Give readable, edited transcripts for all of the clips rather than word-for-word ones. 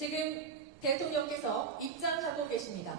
지금 대통령께서 입장하고 계십니다.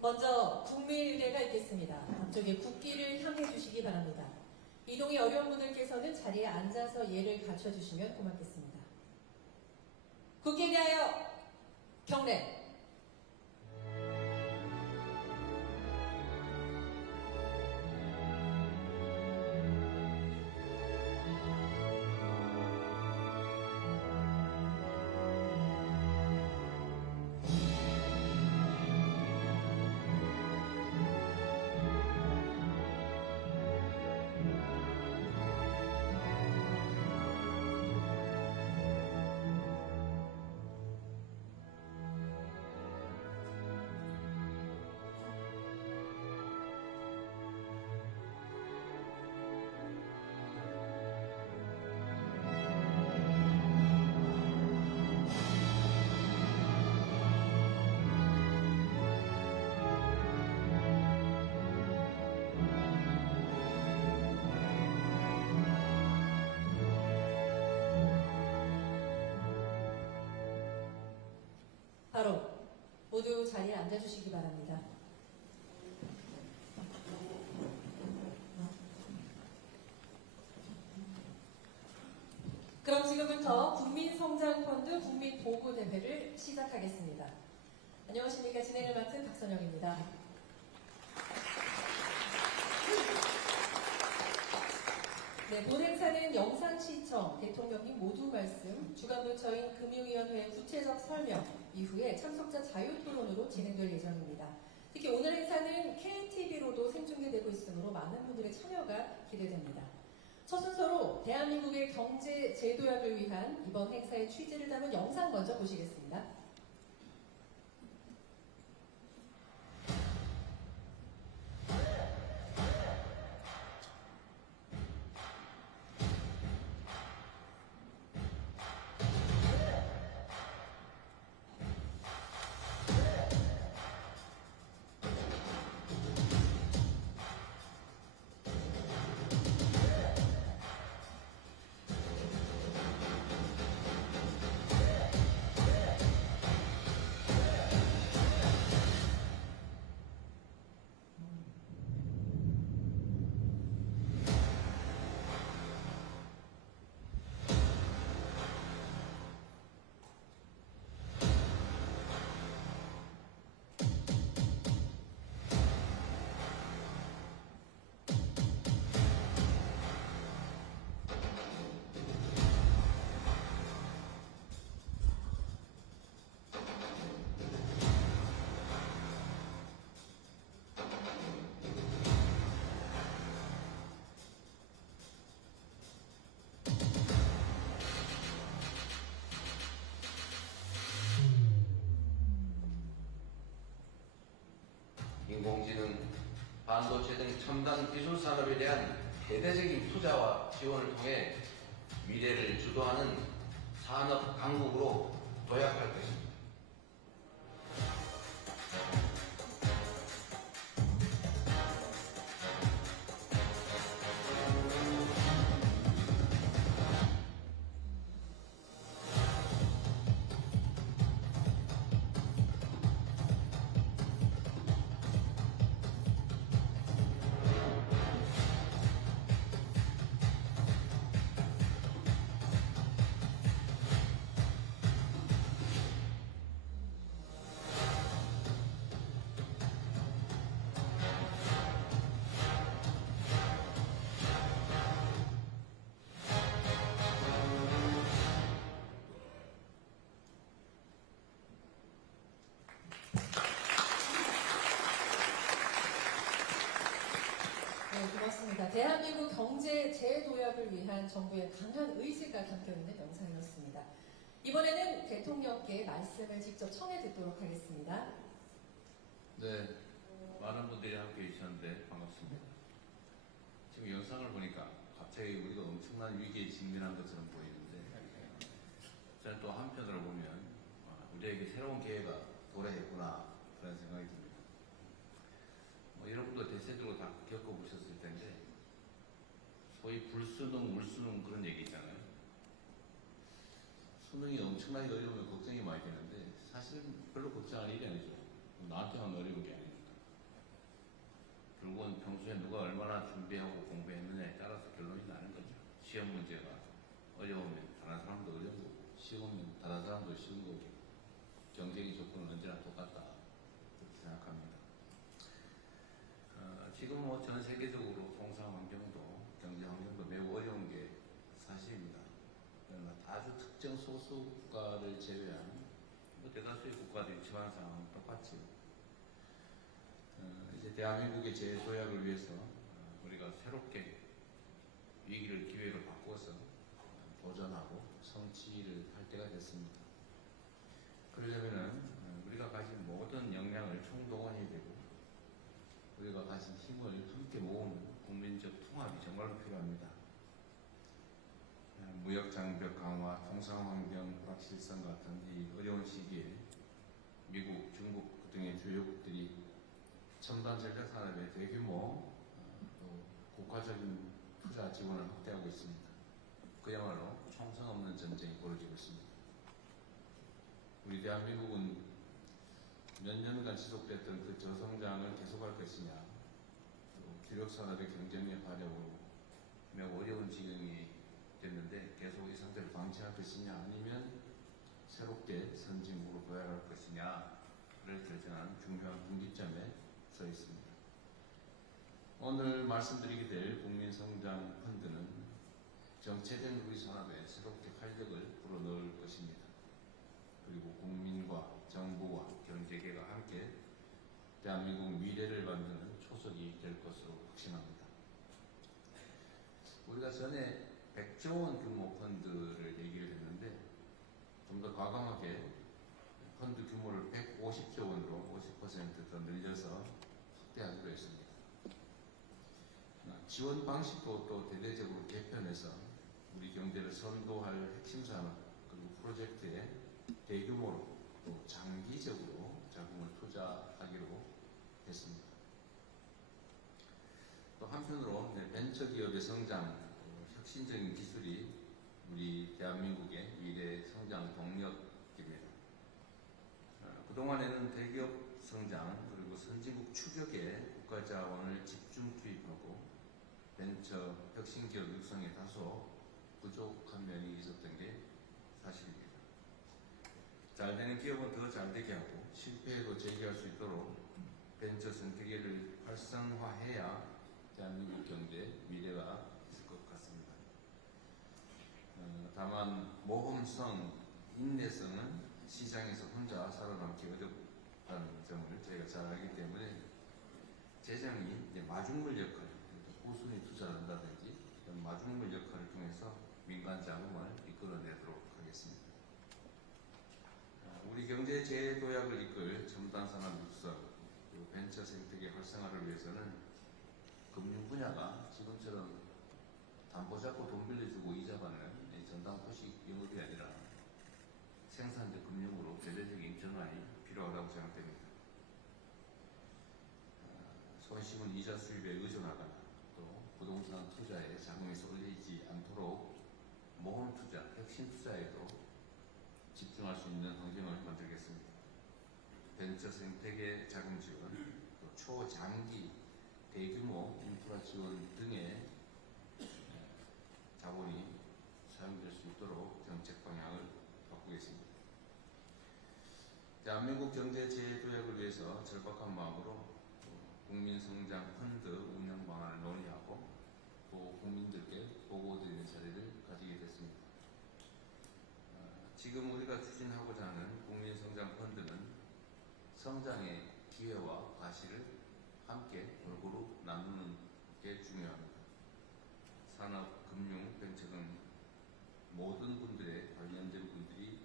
먼저 국민의례가 있겠습니다. 앞쪽에 국기를 향해 주시기 바랍니다. 이동이 어려운 분들께서는 자리에 앉아서 예를 갖춰주시면 고맙겠습니다. 국기에 대하여 경례. 바로 모두 자리에 앉아주시기 바랍니다. 그럼 지금부터 국민성장펀드 국민보고대회를 시작하겠습니다. 안녕하십니까. 진행을 맡은 박선영입니다. 네, 본 행사는 영상시청, 대통령님 모두 말씀, 주관부처인 금융위원회의 구체적 설명 이후에 참석자 자유토론으로 진행될 예정입니다. 특히 오늘 행사는 KTV로도 생중계되고 있으므로 많은 분들의 참여가 기대됩니다. 첫 순서로 대한민국의 경제 제도약을 위한 이번 행사의 취지를 담은 영상 먼저 보시겠습니다. 인공지능, 반도체 등 첨단 기술 산업에 대한 대대적인 투자와 지원을 통해 미래를 주도하는 산업 강국으로 도약할 것입니다. 대한민국 경제 재도약을 위한 정부의 강한 의지가 담겨있는 영상이었습니다. 이번에는 대통령께 말씀을 직접 청해 듣도록 하겠습니다. 네, 많은 분들이 함께 해주셨는데 반갑습니다. 지금 영상을 보니까 갑자기 우리가 엄청난 위기에 직면한 것처럼 보이는데 저는 또 한편으로 보면 우리에게 새로운 기회가 도래했구나 그런 생각이 듭니다. 여러분도 대체적으로 다 겪어보셨을 텐데 소위 불수능, 울수능 그런 얘기 있잖아요. 수능이 엄청나게 어려우면 걱정이 많이 되는데 사실은 별로 걱정할 일이 아니죠. 나한테만 어려운 게 아니니까. 결국은 평소에 누가 얼마나 준비하고 공부했느냐에 따라서 결론이 나는 거죠. 시험 문제가 어려우면 다른 사람도 어려운 거고 쉬우면 다른 사람도 쉬운 거고 경쟁의 조건은 언제나 똑같다 그렇게 생각합니다. 지금 전 세계적으로 통상 환경도 경제 환경도 매우 어려운 게 사실입니다. 그러나 아주 특정 소수 국가를 제외한 대다수의 국가들이 처한 상황은 똑같죠. 이제 대한민국의 재도약을 위해서 우리가 새롭게 위기를 기회로 바꿔서 도전하고 성취를 할 때가 됐습니다. 그러려면은 우리가 가진 모든 역량을 총동원해야 되고 우리가 가진 힘을 함께 모으는 국민적 통합이 정말로 필요합니다. 무역 장벽 강화, 통상 환경 불확실성 같은 이 어려운 시기에 미국, 중국 등의 주요국들이 첨단 전략 산업에 대규모 또 국가적인 투자 지원을 확대하고 있습니다. 그야말로 총성 없는 전쟁이 벌어지고 있습니다. 우리 대한민국은 몇 년간 지속됐던 그 저성장을 계속할 것이냐, 또 주력 산업의 경쟁력 발휘로 매우 어려운 지경이 됐는데 계속 이 상태를 방치할 것이냐, 아니면 새롭게 선진국으로 도약할 것이냐를 결정하는 중요한 분기점에 서 있습니다. 오늘 말씀드리게 될 국민성장 펀드는 정체된 우리 산업에 새롭게 활력을 불어넣을 것입니다. 그리고 국민과 정부와 경제계가 함께 대한민국 미래를 만드는 초석이 될 것으로 확신합니다. 우리가 전에 100조 원 규모 펀드를 얘기를 했는데 좀 더 과감하게 펀드 규모를 150조 원으로 50% 더 늘려서 확대하기로 했습니다. 지원 방식도 또 대대적으로 개편해서 우리 경제를 선도할 핵심 산업 그리고 프로젝트에 대규모로 또 장기적으로 자금을 투자하기로 했습니다. 또 한편으로 벤처기업의 성장, 혁신적인 기술이 우리 대한민국의 미래 성장 동력입니다. 그동안에는 대기업 성장 그리고 선진국 추격에 국가 자원을 집중 투입하고 벤처 혁신기업 육성에 다소 부족한 면이 있었던 게 사실입니다. 잘 되는 기업은 더 잘 되게 하고 실패해도 재기할 수 있도록 벤처 생태계를 활성화해야 대한민국 경제 미래가 있을 것 같습니다. 다만 모험성, 인내성은 시장에서 혼자 살아남기 어렵다는 점을 저희가 잘 알기 때문에 재정이 이제 마중물 역할, 꾸준히 투자를 한다든지 이런 마중물 역할을 통해서 민간 자금을 이끌어내도록 하겠습니다. 우리 경제 재도약을 이끌 첨단 산업 육성, 그리고 벤처 생태계 활성화를 위해서는 금융 분야가 지금처럼 담보 잡고 돈 빌려주고 이자 받는 전담포식 영업이 아니라 생산적 금융으로 대대적인 전환이 필요하다고 생각됩니다. 손쉬운 이자 수입에 의존하거나 또 부동산 투자에 자금이 쏠리지 않도록 모험 투자, 혁신 투자에도 집중할 수 있는 환경을 만들겠습니다. 벤처 생태계 자금 지원, 또 초장기 대규모 인프라 지원 등의 자본이 사용될 수 있도록 정책 방향을 바꾸겠습니다. 대한민국 경제 재도약을 위해서 절박한 마음으로 국민성장 펀드 운영 방안을 논의하고 또 국민들께 보고드리는 자리를 가지게 됐습니다. 지금 우리가 추진하고자 하는 국민성장 펀드는 성장의 기회와 과실을 함께 골고루 나누는 게 중요합니다. 금융, 벤처 등 모든 분들의 관련된 분들이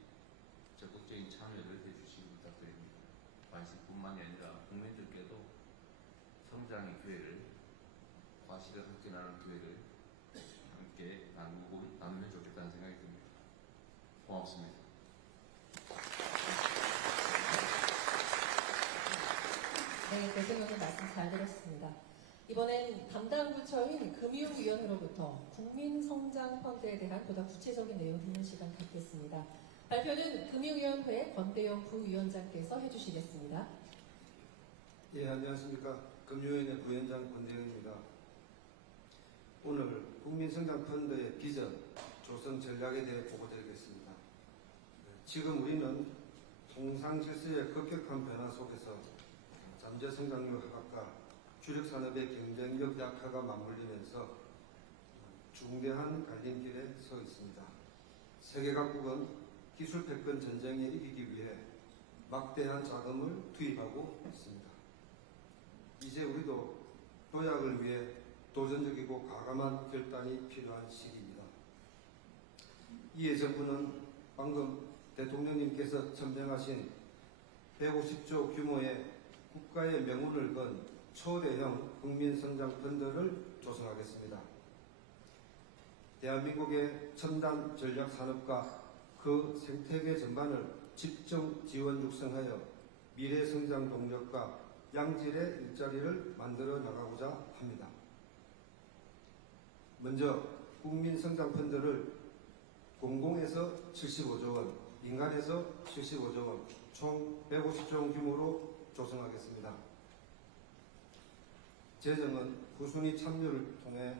적극적인 참여를 해주시기 부탁드립니다. 관심뿐만이 아니라 국민들께도 성장의 기회를, 과실을 확진하는 기회를 함께 나누면 좋겠다는 생각이 듭니다. 고맙습니다. 네, 대통령님 말씀 잘 들었습니다. 이번엔 담당 부처인 금융위원회로부터 국민성장펀드에 대한 보다 구체적인 내용 듣는 시간 갖겠습니다. 발표는 금융위원회 권대영 부위원장께서 해주시겠습니다. 예, 안녕하십니까. 금융위원회 부위원장 권대영입니다. 오늘 국민성장펀드의 비전, 조성 전략에 대해 보고드리겠습니다. 지금 우리는 통상질서의 급격한 변화 속에서 잠재성장률 하락과 주력산업의 경쟁력 약화가 맞물리면서 중대한 갈림길에 서 있습니다. 세계 각국은 기술 패권 전쟁에 이기기 위해 막대한 자금을 투입하고 있습니다. 이제 우리도 도약을 위해 도전적이고 과감한 결단이 필요한 시기입니다. 이에 정부는 방금 대통령님께서 천명하신 150조 규모의 국가의 명운을 건 초대형 국민성장펀드를 조성하겠습니다. 대한민국의 첨단 전략 산업과 그 생태계 전반을 집중 지원 육성하여 미래 성장 동력과 양질의 일자리를 만들어 나가고자 합니다. 먼저 국민성장펀드를 공공에서 75조 원, 민간에서 75조 원, 총 150조 원 규모로 조성하겠습니다. 재정은 후순위 참여를 통해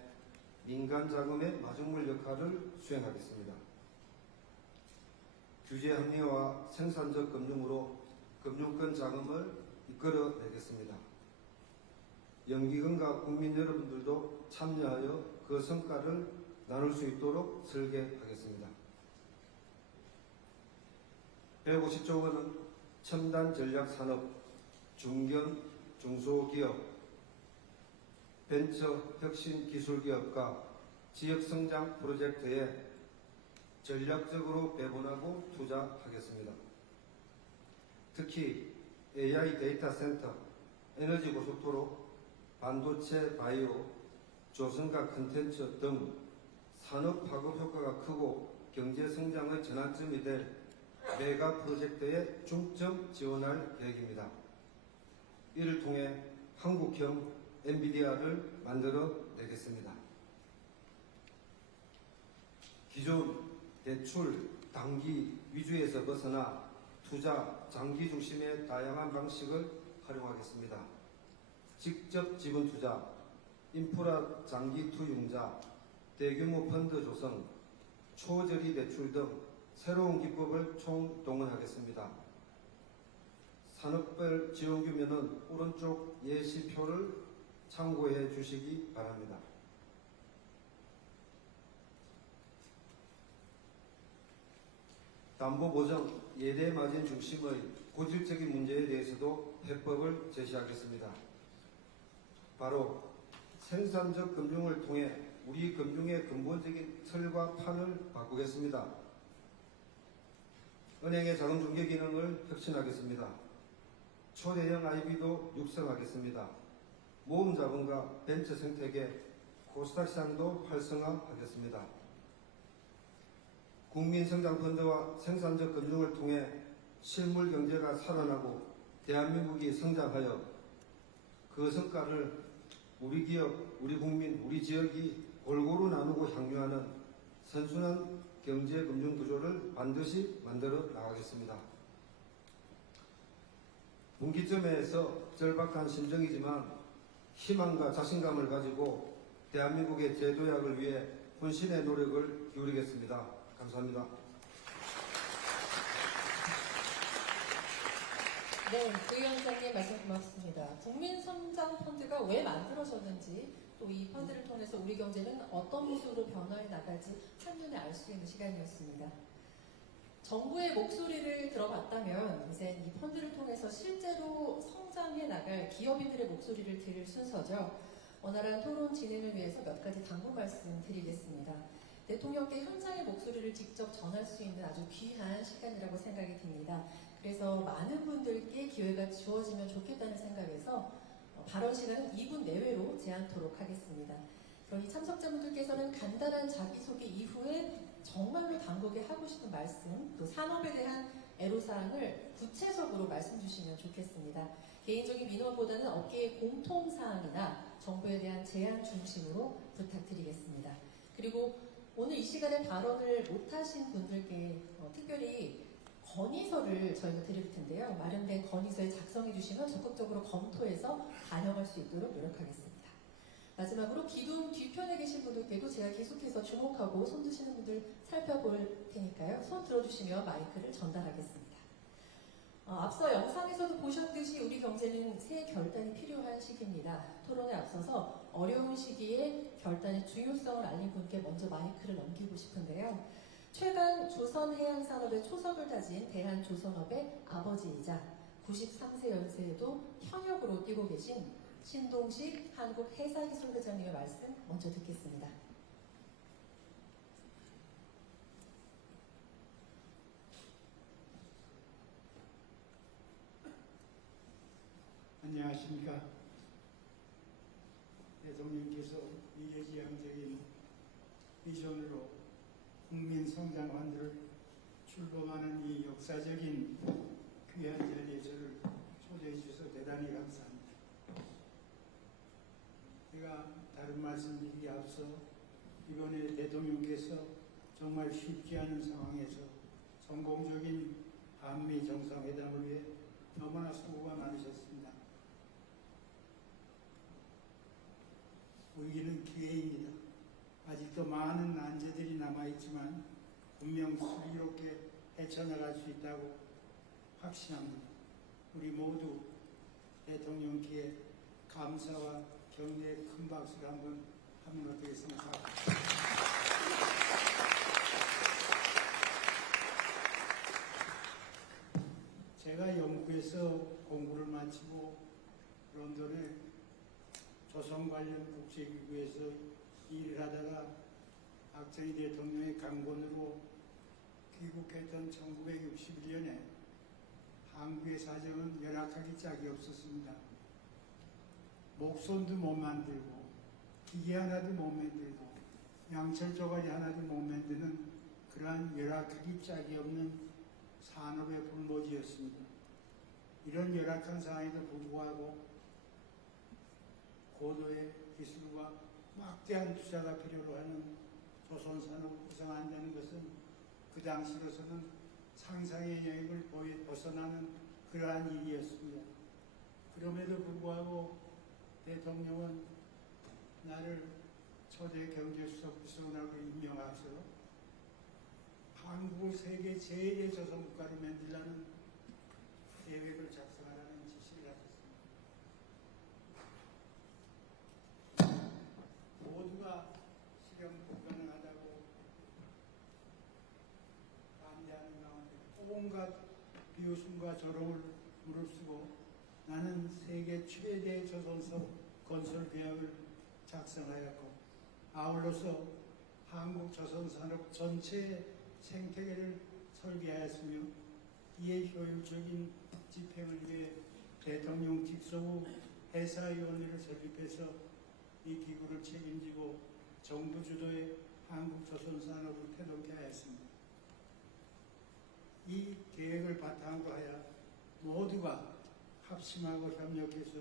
민간 자금의 마중물 역할을 수행하겠습니다. 규제 합리화와 생산적 금융으로 금융권 자금을 이끌어내겠습니다. 연기금과 국민 여러분들도 참여하여 그 성과를 나눌 수 있도록 설계하겠습니다. 150조 원은 첨단 전략 산업, 중견, 중소기업, 벤처 혁신 기술기업과 지역성장 프로젝트에 전략적으로 배분하고 투자하겠습니다. 특히 AI 데이터 센터, 에너지 고속도로, 반도체 바이오, 조선가 콘텐츠 등 산업 파급 효과가 크고 경제 성장의 전환점이 될 메가 프로젝트에 중점 지원할 계획입니다. 이를 통해 한국형 엔비디아를 만들어 내겠습니다. 기존 대출, 단기 위주에서 벗어나 투자, 장기 중심의 다양한 방식을 활용하겠습니다. 직접 지분 투자, 인프라 장기 투융자, 대규모 펀드 조성, 초저리 대출 등 새로운 기법을 총동원하겠습니다. 산업별 지원 규모는 오른쪽 예시표를 참고해 주시기 바랍니다. 담보보정, 예대마진 중심의 고질적인 문제에 대해서도 해법을 제시하겠습니다. 바로 생산적 금융을 통해 우리 금융의 근본적인 틀과 판을 바꾸겠습니다. 은행의 자금중개 기능을 혁신하겠습니다. 초대형 IB도 육성하겠습니다. 모험자본과 벤처 생태계, 코스닥 시장도 활성화하겠습니다. 국민성장펀드와 생산적 금융을 통해 실물 경제가 살아나고 대한민국이 성장하여 그 성과를 우리 기업, 우리 국민, 우리 지역이 골고루 나누고 향유하는 선순환 경제금융 구조를 반드시 만들어 나가겠습니다. 분기점에서 절박한 심정이지만 희망과 자신감을 가지고 대한민국의 재도약을 위해 혼신의 노력을 기울이겠습니다. 감사합니다. 네, 부위원장님 말씀 고맙습니다. 국민성장펀드가 왜 만들어졌는지, 또 이 펀드를 통해서 우리 경제는 어떤 모습으로 변화해 나갈지 한눈에 알 수 있는 시간이었습니다. 정부의 목소리를 들어봤다면 이제 이 펀드를 통해서 실제로 성장해 나갈 기업인들의 목소리를 들을 순서죠. 원활한 토론 진행을 위해서 몇 가지 당부 말씀 드리겠습니다. 대통령께 현장의 목소리를 직접 전할 수 있는 아주 귀한 시간이라고 생각이 듭니다. 그래서 많은 분들께 기회가 주어지면 좋겠다는 생각에서 발언 시간은 2분 내외로 제한토록 하겠습니다. 그러니 참석자분들께서는 간단한 자기소개 이후에 정말로 당국에 하고 싶은 말씀, 또 산업에 대한 애로사항을 구체적으로 말씀 주시면 좋겠습니다. 개인적인 민원보다는 업계의 공통사항이나 정부에 대한 제안 중심으로 부탁드리겠습니다. 그리고 오늘 이 시간에 발언을 못하신 분들께 특별히 건의서를 저희가 드릴 텐데요. 마련된 건의서에 작성해 주시면 적극적으로 검토해서 반영할 수 있도록 노력하겠습니다. 마지막으로 기둥 뒤편에 계신 분들께도 제가 계속해서 주목하고 손 드시는 분들 살펴볼 테니까요. 손 들어주시면 마이크를 전달하겠습니다. 앞서 영상에서도 보셨듯이 우리 경제는 새 결단이 필요한 시기입니다. 토론에 앞서서 어려운 시기에 결단의 중요성을 알린 분께 먼저 마이크를 넘기고 싶은데요. 최근 조선해양산업의 초석을 다진 대한조선업의 아버지이자 93세 연세에도 현역으로 뛰고 계신 신동식 한국해사기술회장님의 말씀 먼저 듣겠습니다. 안녕하십니까. 대통령께서 미래지향적인 비전으로 국민 성장 환대를 출범하는 이 역사적인 귀한 자리에 저를 초대해 주셔서 대단히 감사합니다. 제가 다른 말씀드리기 앞서 이번에 대통령께서 정말 쉽지 않은 상황에서 성공적인 한미 정상회담을 위해 너무나 수고가 많으셨습니다. 위기는 기회입니다. 아직도 많은 난제들이 남아있지만 분명 슬기롭게 헤쳐나갈 수 있다고 확신합니다. 우리 모두 대통령께 감사와 격려의 큰 박수를 한번 하면 어떻겠습니까? 제가 영국에서 공부를 마치고 런던에 조선 관련 국제기구에서 일을 하다가 박정희 대통령의 강권으로 귀국했던 1961년에 한국의 사정은 열악하기 짝이 없었습니다. 목선도 못 만들고 기계 하나도 못 만들고 양철 조가리 하나도 못 만드는 그러한 열악하기 짝이 없는 산업의 불모지였습니다. 이런 열악한 상황에도 불구하고 고도의 기술과 막대한 투자가 필요로 하는 조선산업을 구성한다는 것은 그 당시로서는 상상의 영역을 벗어나는 그러한 일이었습니다. 그럼에도 불구하고 대통령은 나를 초대 경제수석 부수관으로 임명하셔 한국을 세계 제1의 조선국가로 만들라는 계획을 작성하라는 지시를 하셨습니다. 모두가 실현 불가능하다고 반대하는 가운데 온갖 비웃음과 조롱을 무릅쓰고 나는 세계 최대 조선소 건설 계획을 작성하였고 아울러서 한국 조선산업 전체의 생태계를 설계하였으며 이에 효율적인 집행을 위해 대통령 직속 해사위원회를 설립해서 이 기구를 책임지고 정부 주도의 한국 조선산업을 태동케 하였습니다. 이 계획을 바탕으로 하여 모두가 합심하고 협력해서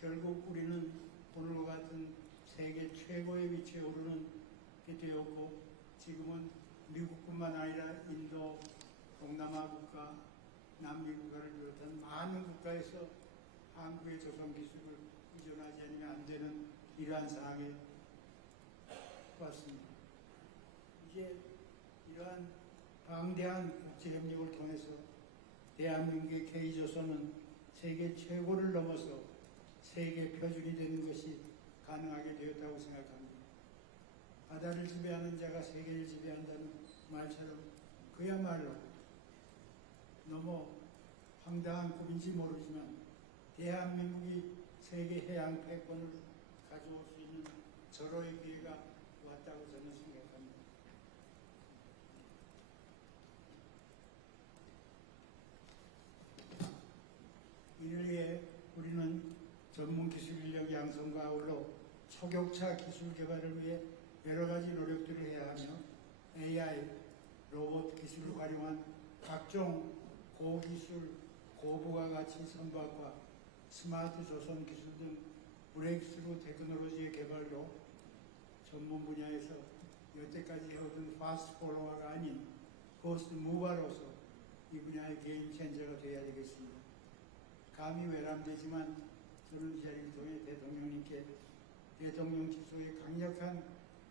결국 우리는 오늘과 같은 세계 최고의 위치에 오르는 게 되었고 지금은 미국뿐만 아니라 인도, 동남아 국가, 남미 국가를 비롯한 많은 국가에서 한국의 조선 기술을 의존하지 않으면 안 되는 이러한 상황에 왔습니다. 이제 이러한 방대한 국제협력을 통해서 대한민국의 K조선은 세계 최고를 넘어서 세계 표준이 되는 것이 가능하게 되었다고 생각합니다. 바다를 지배하는 자가 세계를 지배한다는 말처럼 그야말로 너무 황당한 꿈인지 모르지만 대한민국이 세계 해양 패권을 가져올 수 있는 절호의 기회가 왔다고 저는 생각합니다. 양성과 아울러 초격차 기술 개발을 위해 여러 가지 노력들을 해야 하며 AI, 로봇 기술을 활용한 각종 고기술, 고부가가치 선박과 스마트 조선 기술 등 브레이크스루 테크놀로지의 개발로 전문 분야에서 여태까지 해오던 파스트 폴로워가 아닌 퍼스트 무버로서 이 분야의 게임 체인저가 되어야 되겠습니다. 감히 외람되지만 저는 이 자리를 통해 대통령님께 대통령 지소의 강력한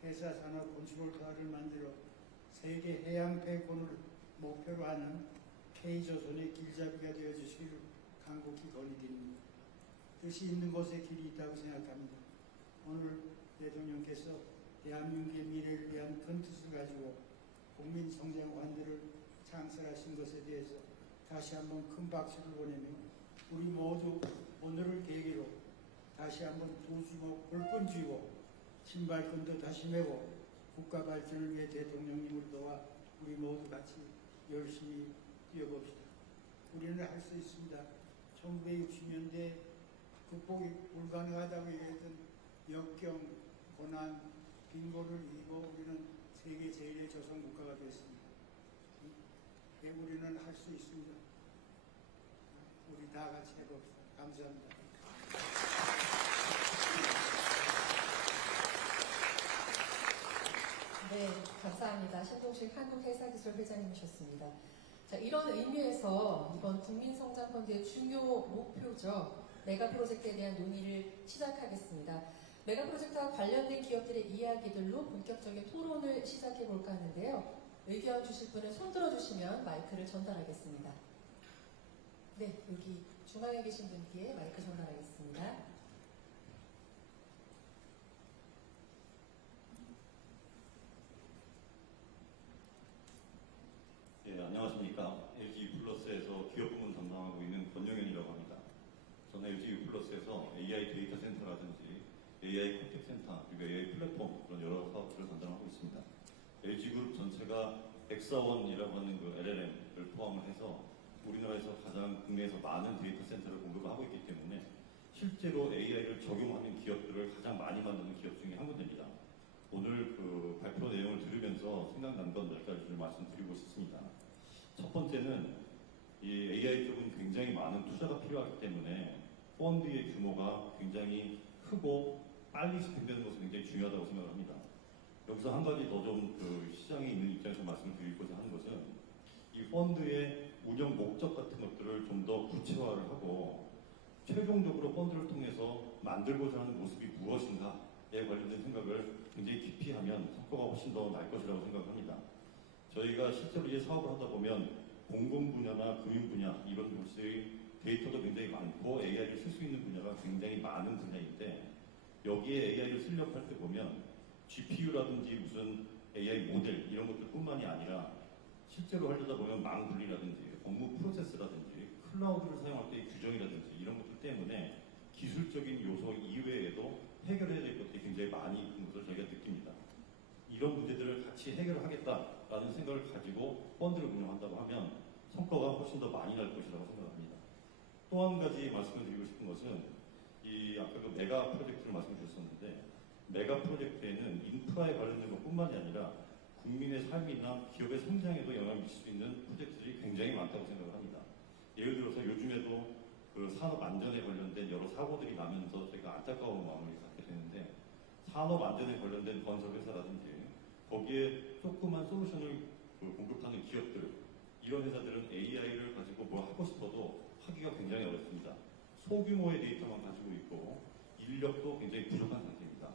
해사 산업 컨트롤타워를 만들어 세계 해양 패권을 목표로 하는 K조선의 길잡이가 되어 주시기를 간곡히 건의드립니다. 뜻이 있는 곳에 길이 있다고 생각합니다. 오늘 대통령께서 대한민국의 미래를 위한 큰 뜻을 가지고 국민 성장 완대를 창설하신 것에 대해서 다시 한번 큰 박수를 보내며 우리 모두 오늘을 계기로 다시 한번 두 주먹 불끈 쥐고 신발끈도 다시 메고 국가 발전을 위해 대통령님을 도와 우리 모두 같이 열심히 뛰어봅시다. 우리는 할 수 있습니다. 1960년대 극복이 불가능하다고 얘기했던 역경, 고난, 빈곤을 이기고 우리는 세계 제1의 조선 국가가 됐습니다. 우리는 할 수 있습니다. 우리 다 같이 해봅시다. 감사합니다. 네, 감사합니다. 신동식 한국회사기술회장님이셨습니다. 자, 이런 의미에서 이번 국민성장펀드의 중요 목표죠. 메가 프로젝트에 대한 논의를 시작하겠습니다. 메가 프로젝트와 관련된 기업들의 이야기들로 본격적인 토론을 시작해 볼까 하는데요. 의견 주실 분은 손 들어주시면 마이크를 전달하겠습니다. 네, 여기 중앙에 계신 분께 마이크 전달하겠습니다. 예, 안녕하십니까. LG 플러스에서 기업 부문 담당하고 있는 권영현이라고 합니다. 저는 LG 플러스에서 AI 데이터 센터라든지 AI 컨택 센터, 그리고 AI 플랫폼 그런 여러 사업들을 담당하고 있습니다. LG 그룹 전체가 엑사원이라고 하는 그 LLM을 포함을 해서 우리나라에서 가장 국내에서 많은 데이터 센터를 공급을 하고 있기 때문에 실제로 AI를 적용하는 기업들을 가장 많이 만드는 기업 중에 한 군데입니다. 오늘 그 발표 내용을 들으면서 생각난 건 몇 가지를 말씀드리고 싶습니다. 첫 번째는 이 AI 쪽은 굉장히 많은 투자가 필요하기 때문에 펀드의 규모가 굉장히 크고 빨리 집행되는 것이 굉장히 중요하다고 생각을 합니다. 여기서 한 가지 더 좀 그 시장에 있는 입장에서 말씀을 드리고자 하는 것은 이 펀드의 운영 목적 같은 것들을 좀 더 구체화를 하고 최종적으로 펀드를 통해서 만들고자 하는 모습이 무엇인가에 관련된 생각을 굉장히 깊이 하면 성과가 훨씬 더 날 것이라고 생각합니다. 저희가 실제로 이제 사업을 하다 보면 공공 분야나 금융 분야 이런 곳의 데이터도 굉장히 많고 AI를 쓸 수 있는 분야가 굉장히 많은 분야인데 여기에 AI를 쓰려고 할 때 보면 GPU라든지 무슨 AI 모델 이런 것들뿐만이 아니라 실제로 하려다 보면 망분리라든지 업무 프로세스라든지 클라우드를 사용할 때의 규정이라든지 이런 것들 때문에 기술적인 요소 이외에도 해결해야 될 것들이 굉장히 많이 있는 것을 저희가 느낍니다. 이런 문제들을 같이 해결하겠다라는 생각을 가지고 펀드를 운영한다고 하면 성과가 훨씬 더 많이 날 것이라고 생각합니다. 또 한 가지 말씀을 드리고 싶은 것은 이 아까 그 메가 프로젝트를 말씀 주셨었는데 메가 프로젝트에는 인프라에 관련된 것뿐만이 아니라 국민의 삶이나 기업의 성장에도 영향을 미칠 수 있는 프로젝트들이 굉장히 많다고 생각을 합니다. 예를 들어서 요즘에도 그 산업 안전에 관련된 여러 사고들이 나면서 저희가 안타까운 마음을 갖게 되는데 산업 안전에 관련된 건설 회사라든지 거기에 조그만 솔루션을 공급하는 기업들 이런 회사들은 AI를 가지고 뭘 하고 싶어도 하기가 굉장히 어렵습니다. 소규모의 데이터만 가지고 있고 인력도 굉장히 부족한 상태입니다.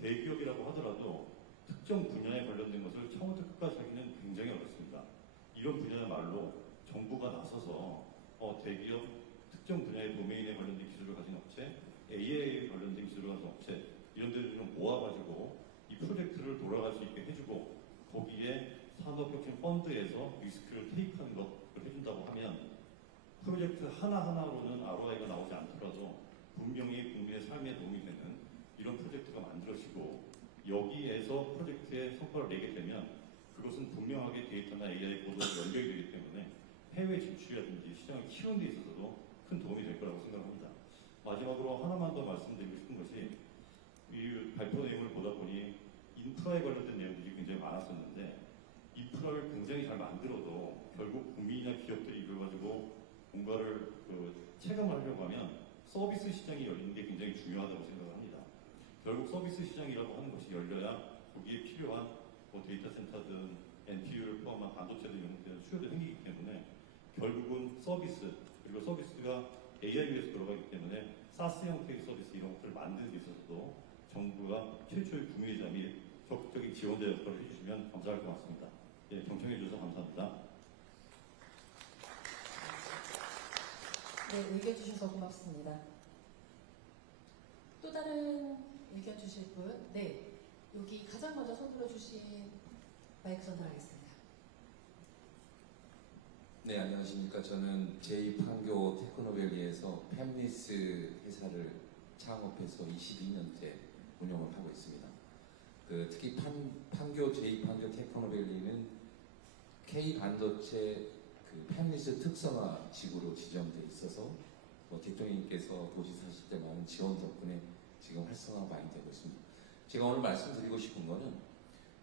대기업이라고 하더라도 특정 분야에 관련된 것을 처음부터 끝까지 하기는 굉장히 어렵습니다. 이런 분야야말로 정부가 나서서 대기업 특정 분야의 도메인에 관련된 기술을 가진 업체, AI에 관련된 기술을 가진 업체 이런 데를 좀 모아가지고 이 프로젝트를 돌아갈 수 있게 해주고 거기에 산업혁신 펀드에서 리스크를 테이크하는 것을 해준다고 하면 프로젝트 하나하나로는 ROI가 나오지 않더라도 분명히 국민의 삶에 도움이 되는 이런 프로젝트가 만들어지고 여기에서 프로젝트에 성과를 내게 되면 그것은 분명하게 데이터나 AI 보도로 연결이 되기 때문에 해외 진출이라든지 시장을 키우는 데 있어서도 큰 도움이 될 거라고 생각합니다. 마지막으로 하나만 더 말씀드리고 싶은 것이 이 발표 내용을 보다 보니 인프라에 관련된 내용들이 굉장히 많았었는데 인프라를 굉장히 잘 만들어도 결국 국민이나 기업들이 이걸 가지고 뭔가를 체감을 하려고 하면 서비스 시장이 열리는 게 굉장히 중요하다고 생각을 합니다. 결국 서비스 시장이라고 하는 것이 열려야 거기에 필요한 데이터 센터든 NPU를 포함한 반도체들 이런 것들은 수요도 생기기 때문에 결국은 서비스 그리고 서비스가 AI에서 들어가기 때문에 사스 형태의 서비스 이런 것들을 만드는 데 있어서도 정부가 최초의 구매자 및 적극적인 지원자 역할을 해주시면 감사할 것 같습니다. 예, 경청해 주셔서 감사합니다. 네, 의견 주셔서 고맙습니다. 또 다른 의견 주실 분? 네, 여기 가장 먼저 손 들어주신 마이크 전달하겠습니다. 네, 안녕하십니까. 저는 제2판교 테크노밸리에서 팹리스 회사를 창업해서 22년째 운영을 하고 있습니다. 특히 판교 제2판교 테크노밸리는 K반도체 팹리스 특성화 지구로 지정돼 있어서 대통령님께서 도시 사실 때 많은 지원 덕분에 지금 활성화가 많이 되고 있습니다. 제가 오늘 말씀드리고 싶은 거는